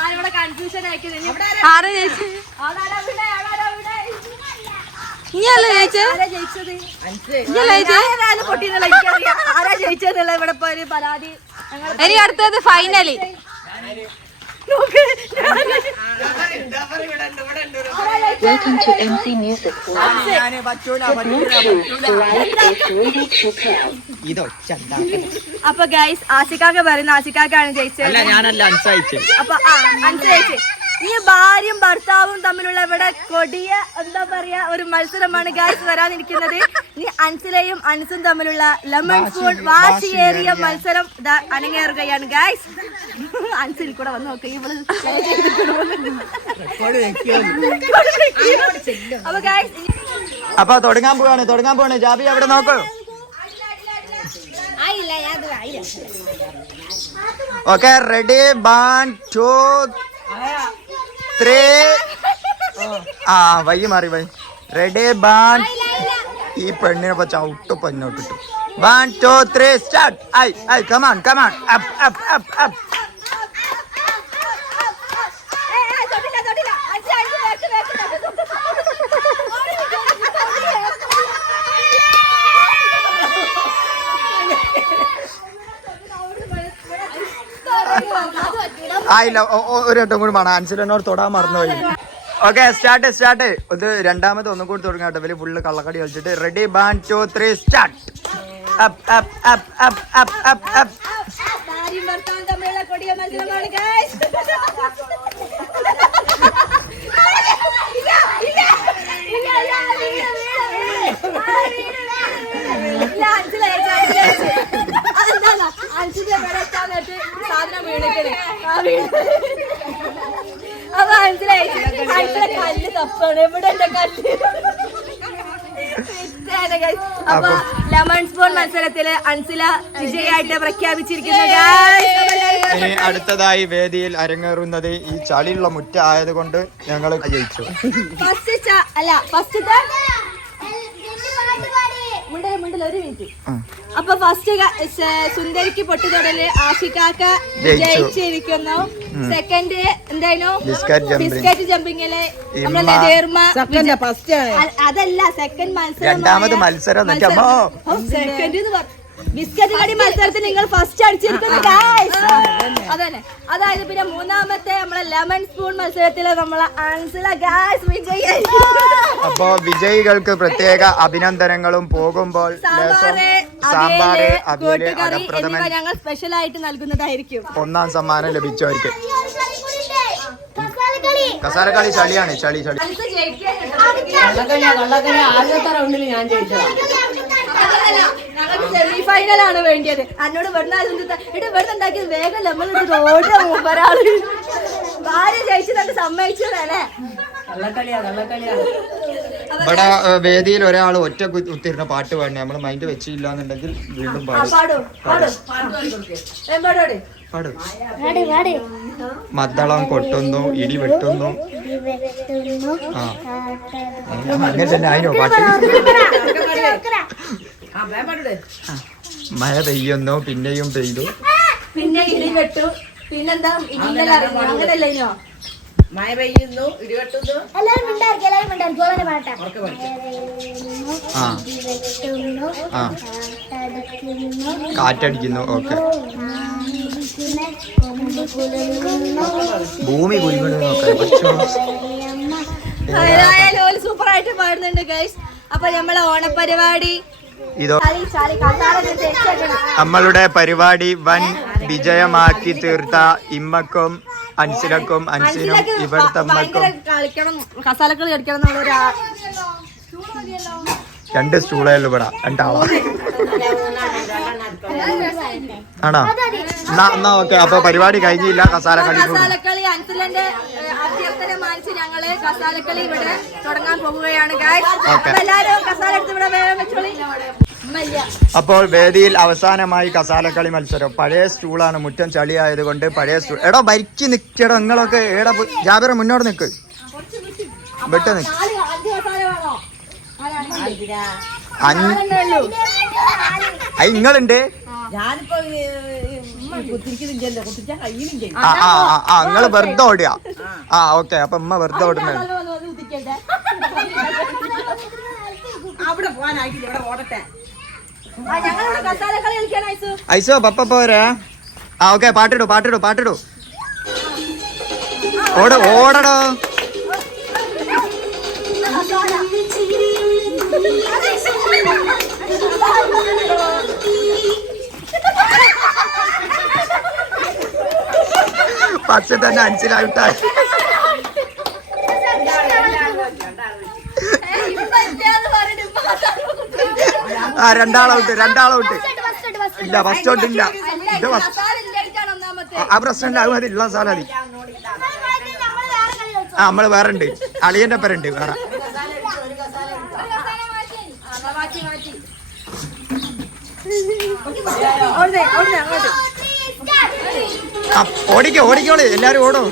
ആരോടെ കൺഫ്യൂഷൻ ആക്കിയത് ആരാ ജയിച്ചത്? ഇനിയല്ലേ ജയിച്ചത്? ആരാ ജയിച്ചെന്നുള്ള ഇവിടെ ഇപ്പൊ ഒരു പരാതി. ഇനി അടുത്തത് final. Welcome to MC Music World. അപ്പൊ ഗൈസ് ആസിക്കാക്ക പറയുന്ന ആസിക്കാക്കാണ് ജയിച്ചത്. ഞാനല്ല അൻസയിച്ചത്. അപ്പൊ അൻസ ജയിച്ചത്. ഈ ഭാര്യയും ഭർത്താവും തമ്മിലുള്ള ഇവിടെ കൊടിയ എന്താ പറയാ ഒരു മത്സരമാണ് ഗൈസ് വരാനിരിക്കുന്നത്. ഇനി അൻസിലയും അൻസും തമ്മിലുള്ള ലെമൺ സ്പൂൺ വാശിയേറിയ മത്സരം ഇതാ അനങ്ങേറുകയാണ് ഗൈസ്. അൻസിൽ കൂടെ വന്ന് നോക്കി അപ്പൊ ഗൈസ് അപ്പൊ തുടങ്ങാൻ പോവാണ് ജാബി അവിടെ നോക്കൂ. Okay ready 1 2 3. ആ വയ്യ മാറി വൈ. റെഡി 1. ഈ പെണ്ണിനെ ചവിട്ട് പൊന്നോട്ടിട്ടു. 1 2 3 start. I come on come on up up up up. ആയില്ല, ഒരു വട്ടം കൂടി വേണം. അൻസിലിനോട് തൊടാൻ മറന്നുപോയി. Okay start. ഇത് രണ്ടാമത് ഒന്നും കൂടി തുടങ്ങാം കേട്ടോ. ഇവര് ഫുള്ള് കള്ളക്കടി കളിച്ചിട്ട്. Ready 1 2 3 start. Up up up up up up up. ഭാര്യയും ഭർത്താവും തമ്മിലുള്ള കൊടിയ മത്സരമാണ് ഗൈസ്. സാധനം വീണിട്ട് അപ്പൊ മനസ്സിലായി കല്ല് തപ്പാണ്. എവിടെ എന്റെ കല്ല്? അപ്പൊ ലെമൺ സ്പൂൺ മത്സരത്തില് അൻസില വിജയായിട്ട് പ്രഖ്യാപിച്ചിരിക്കുന്നു. ഇനി അടുത്തതായി വേദിയിൽ അരങ്ങേറുന്നത് ഈ ചളിയുള്ള മുറ്റ ആയത് കൊണ്ട് ഞങ്ങൾ ജയിച്ചു. ഫസ്റ്റത്തെ ഒരു മിനിറ്റ്. അപ്പൊ ഫസ്റ്റ് സുന്ദരിക്ക് പൊട്ടിത്തൊടല് ആഷിക്കാക്ക ജയിച്ചിരിക്കുന്നു. സെക്കൻഡ് എന്തായിരുന്നു ബിസ്ക്കറ്റ് ജമ്പിങ്ങില് നമ്മളെ ദേർമ. അതല്ല സെക്കൻഡ് മത്സരം. രണ്ടാമത് മത്സരം സെക്കൻഡ് ബിസ്ക്കറ്റ് കടി മത്സരത്തിൽ നിങ്ങൾ ഫസ്റ്റ് അടിച്ചിരിക്കുന്നു ഗൈസ്. അതന്നെ. അതായത് പിന്നെ മൂന്നാമത്തെ നമ്മളെ ലെമൺ സ്പൂൺ മത്സരത്തില് നമ്മളെ അൻസില ഗൈസ് വിജയി. അപ്പോ വിജയികൾക്ക് പ്രത്യേക അഭിനന്ദനങ്ങളും പോകുമ്പോൾ സാമ്പാറ് അവിയല് അടപ്രഥമൻ ഞങ്ങൾ സ്പെഷ്യൽ ആയിട്ട് നൽകുന്നതായിരിക്കും. 1ാം സമ്മാനം ലഭിച്ചവർക്ക്. കസാരക്കളി ചളിയാണ്. ചളി ആദ്യത്തെ റൗണ്ടിൽ ഞാൻ ജയിച്ചതാണ്. ഞങ്ങൾക്ക് സെമി ഫൈനലാണ് വേണ്ടിയത്. എന്നോട് ഇവിടെ ഉണ്ടാക്കിയത് വേഗം നമ്മൾ റോഡ് ഒരാള് ഭാര്യ ജയിച്ചതൊക്കെ സമ്മതിച്ചതല്ലേ. ഇവിടെ വേദിയിൽ ഒരാൾ ഒറ്റ കുത്തിരുന്ന പാട്ട് പാടണേ നമ്മള് മൈൻഡ് വെച്ചില്ല എന്നുണ്ടെങ്കിൽ വീണ്ടും പാടും പാടും മദ്ദളം കൊട്ടുന്നു ഇടി വെട്ടുന്നു ആ അങ്ങനെ തന്നെ ആയിനോ പാട്ട് മഴ പെയ്യുന്നു പിന്നെയും പെയ്തു പിന്നെ ഇടി വെട്ടു പിന്നെന്താ അങ്ങനല്ലോ മഴ പെയ്യുന്നു ഇടിവെട്ടുന്നു ആ ആ കാറ്റടിക്കുന്നു ഓക്കെ ഭൂമി കുലുങ്ങുന്നു സൂപ്പർ ആയിട്ട് പാടുന്നുണ്ട് ഗൈസ്. അപ്പൊ നമ്മളെ ഓണപരിപാടി ഇതോ നമ്മളുടെ പരിപാടി വൻ വിജയമാക്കി തീർത്ത ഇമ്മക്കും അൻസിനും ഇവിടുത്തെ അമ്മക്കും കളിക്കണം കസാലക്കളി കളിക്കണം എന്നുള്ളൊരു 2 സ്റ്റൂളേലും ഇവിടെ 2 ആളാ ആണോ എന്നാ ഓക്കെ അപ്പൊ പരിപാടി കഴിഞ്ഞില്ല കസാലക്കളി അൻസിലന്റെ അഭ്യർത്ഥന മാനിച്ച് ഞങ്ങള് കസാലക്കളി ഇവിടെ തുടങ്ങാൻ പോവുകയാണ് എല്ലാരും കസാല എടുത്ത് ഇവിടെ വേഗം വെച്ചോളി. അപ്പോൾ വേദിയിൽ അവസാനമായി കസാലക്കളി മത്സരം. പഴയ സ്റ്റൂളാണ്, മുറ്റം ചളിയായത് കൊണ്ട് പഴയ സ്റ്റൂൾ. എടോ ബരിക്ക് നിക്കടോ നിങ്ങളൊക്കെ എടാ ജാബിറ മുന്നോട്ട് നിക്ക് വിട്ട് നിക്ക്. നിങ്ങളുണ്ട് നിങ്ങള് വെറുതെ ഓടിയാ. ആ ഓക്കെ അപ്പൊ ഉമ്മ വെറുതെ ഓടുന്ന ഐസോ പപ്പ പോരാ. ആ ഓക്കെ പാട്ടിടൂ ഓടടോ. പക്ഷെ തന്നെ അഞ്ചിലായിട്ടായി. ആ രണ്ടാളൗട്ട് ഇല്ല ഫസ്റ്റ് ഔട്ട് ഇല്ല. ഇത് ആ പ്രശ്നം അത് മതി ഉള്ള സാധനം മതി. ആ നമ്മള് വേറെ ഉണ്ട്, അളിയന്റെ പേരുണ്ട് വേറെ. ഓടിക്കോളി എല്ലാരും ഓടോ.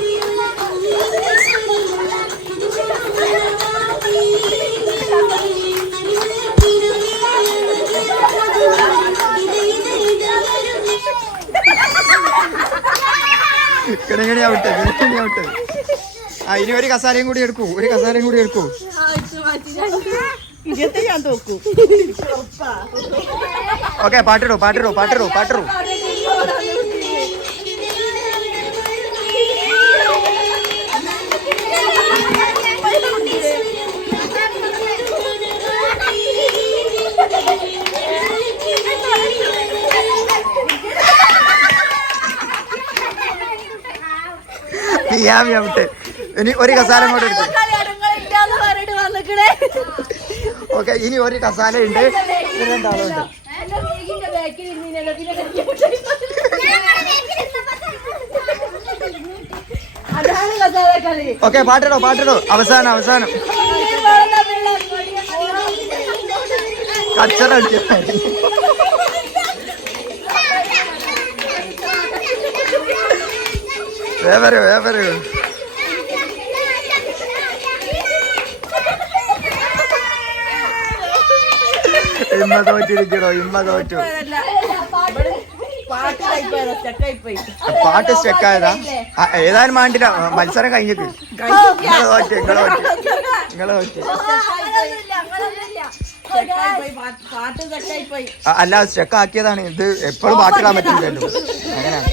കിണങ്ങണിയാവട്ടെ. ആ ഇനി ഒരു കസാലയും കൂടി എടുക്കൂ. ഓക്കെ പാട്ടിടൂ. ഇനി ഒരു കസാല കൂടെ എടുത്തു. ഓക്കെ ഇനി ഒരു കസാല ഉണ്ട്. ഓക്കെ പാട്ടിടോ അവസാനം കച്ചറ അടിച്ചു. വേവരൂ ഇമ്മ തോറ്റു. പാട്ട് സ്റ്റെക്കായതാ. ഏതായാലും വേണ്ടില്ല, മത്സരം കഴിഞ്ഞിട്ട് നിങ്ങള് തോറ്റ്. അല്ല സ്റ്റെക്ക് ആക്കിയതാണ്. ഇത് എപ്പോഴും പാട്ടിടാൻ പറ്റില്ലല്ലോ. അങ്ങനെയാണ്.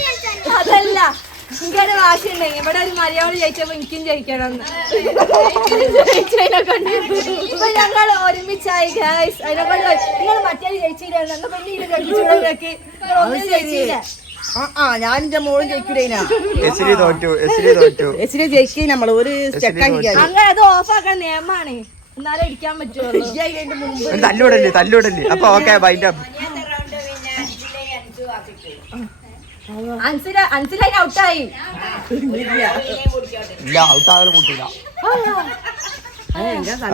അതല്ല എനിക്കൊരു വാശിയുണ്ടെങ്കിൽ ഇവിടെ ഒരു മര്യാദ ജയിച്ചപ്പോ എനിക്കും ജയിക്കണം. ഇപ്പൊ ഞങ്ങൾ ഒരുമിച്ചായി ഗൈസ്. അതിനെക്കൊണ്ട് നിങ്ങൾ മറ്റേ ജയിച്ചില്ല. ഞാൻ എന്റെ മോളും ജയിക്കൂലേ. ജയിക്കേ നമ്മള് ഒരു അങ്ങനെ അത് ഓഫാക്കാൻ നിയമമാണ്, എന്നാലും ഇടിക്കാൻ പറ്റുമോ. തല്ലൂടല്ലേ. അപ്പൊ ഓക്കെ ബൈൻഡ് അപ്പ്. അൻസില ഔട്ടായി. ഇല്ല ഔട്ടാകലും കൂട്ടില്ല.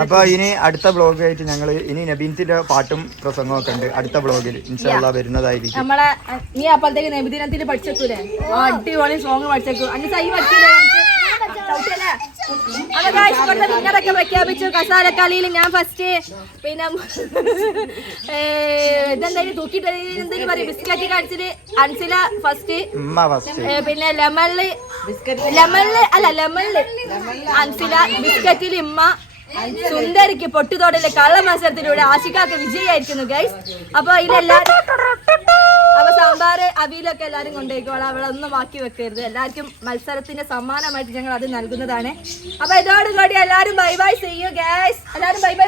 അപ്പൊ ഇനി അടുത്ത ബ്ലോഗ് ആയിട്ട് ഞങ്ങള് ഇനി നബീനത്തിന്റെ പാട്ടും പ്രസംഗവും ഒക്കെ ഉണ്ട് അടുത്ത ബ്ലോഗിൽ ഇൻഷാല്ലാ വരുന്നതായിരിക്കും. നമ്മളെ നീ അപ്പോഴത്തേക്ക് നബിദിനത്തിൽ പഠിച്ചേക്കൂലേ? അടിപൊളി സോങ് പഠിച്ചേക്കൂ. അന്ന് സൈ പഠിച്ചില്ലേ? വിന്നറൊക്കെ പ്രഖ്യാപിച്ചു. കസാലക്കളിയിൽ ഞാൻ ഫസ്റ്റ്. പിന്നെ ഇതെന്തായാലും തൂക്കിട്ട് എന്തെങ്കിലും പറയും. ബിസ്ക്കറ്റ് കാണിച്ചിട്ട് അൻസില ഫസ്റ്റ്. പിന്നെ ലെമണില് അൻസില, ബിസ്ക്കറ്റിൽ ഇമ്മ, സുന്ദരിക്ക് പൊട്ടുതോടലെ കള്ള മത്സരത്തിലൂടെ ആഷിക്കാക്ക് വിജയായിരിക്കുന്നു ഗൈസ്. അപ്പൊ ഇതിലെല്ലാരും അപ്പൊ സാമ്പാറ് അവിയലൊക്കെ എല്ലാരും കൊണ്ടുപോയിക്കോളാം. അവിടെ ഒന്നും ബാക്കി വെക്കരുത്. എല്ലാവർക്കും മത്സരത്തിന്റെ സമ്മാനമായിട്ട് ഞങ്ങൾ അത് നൽകുന്നതാണ്. അപ്പൊ ഇതോടുകൂടി എല്ലാരും ബൈ ബൈ ചെയ്യൂ ഗൈസ്. എല്ലാരും ബൈ ബൈ.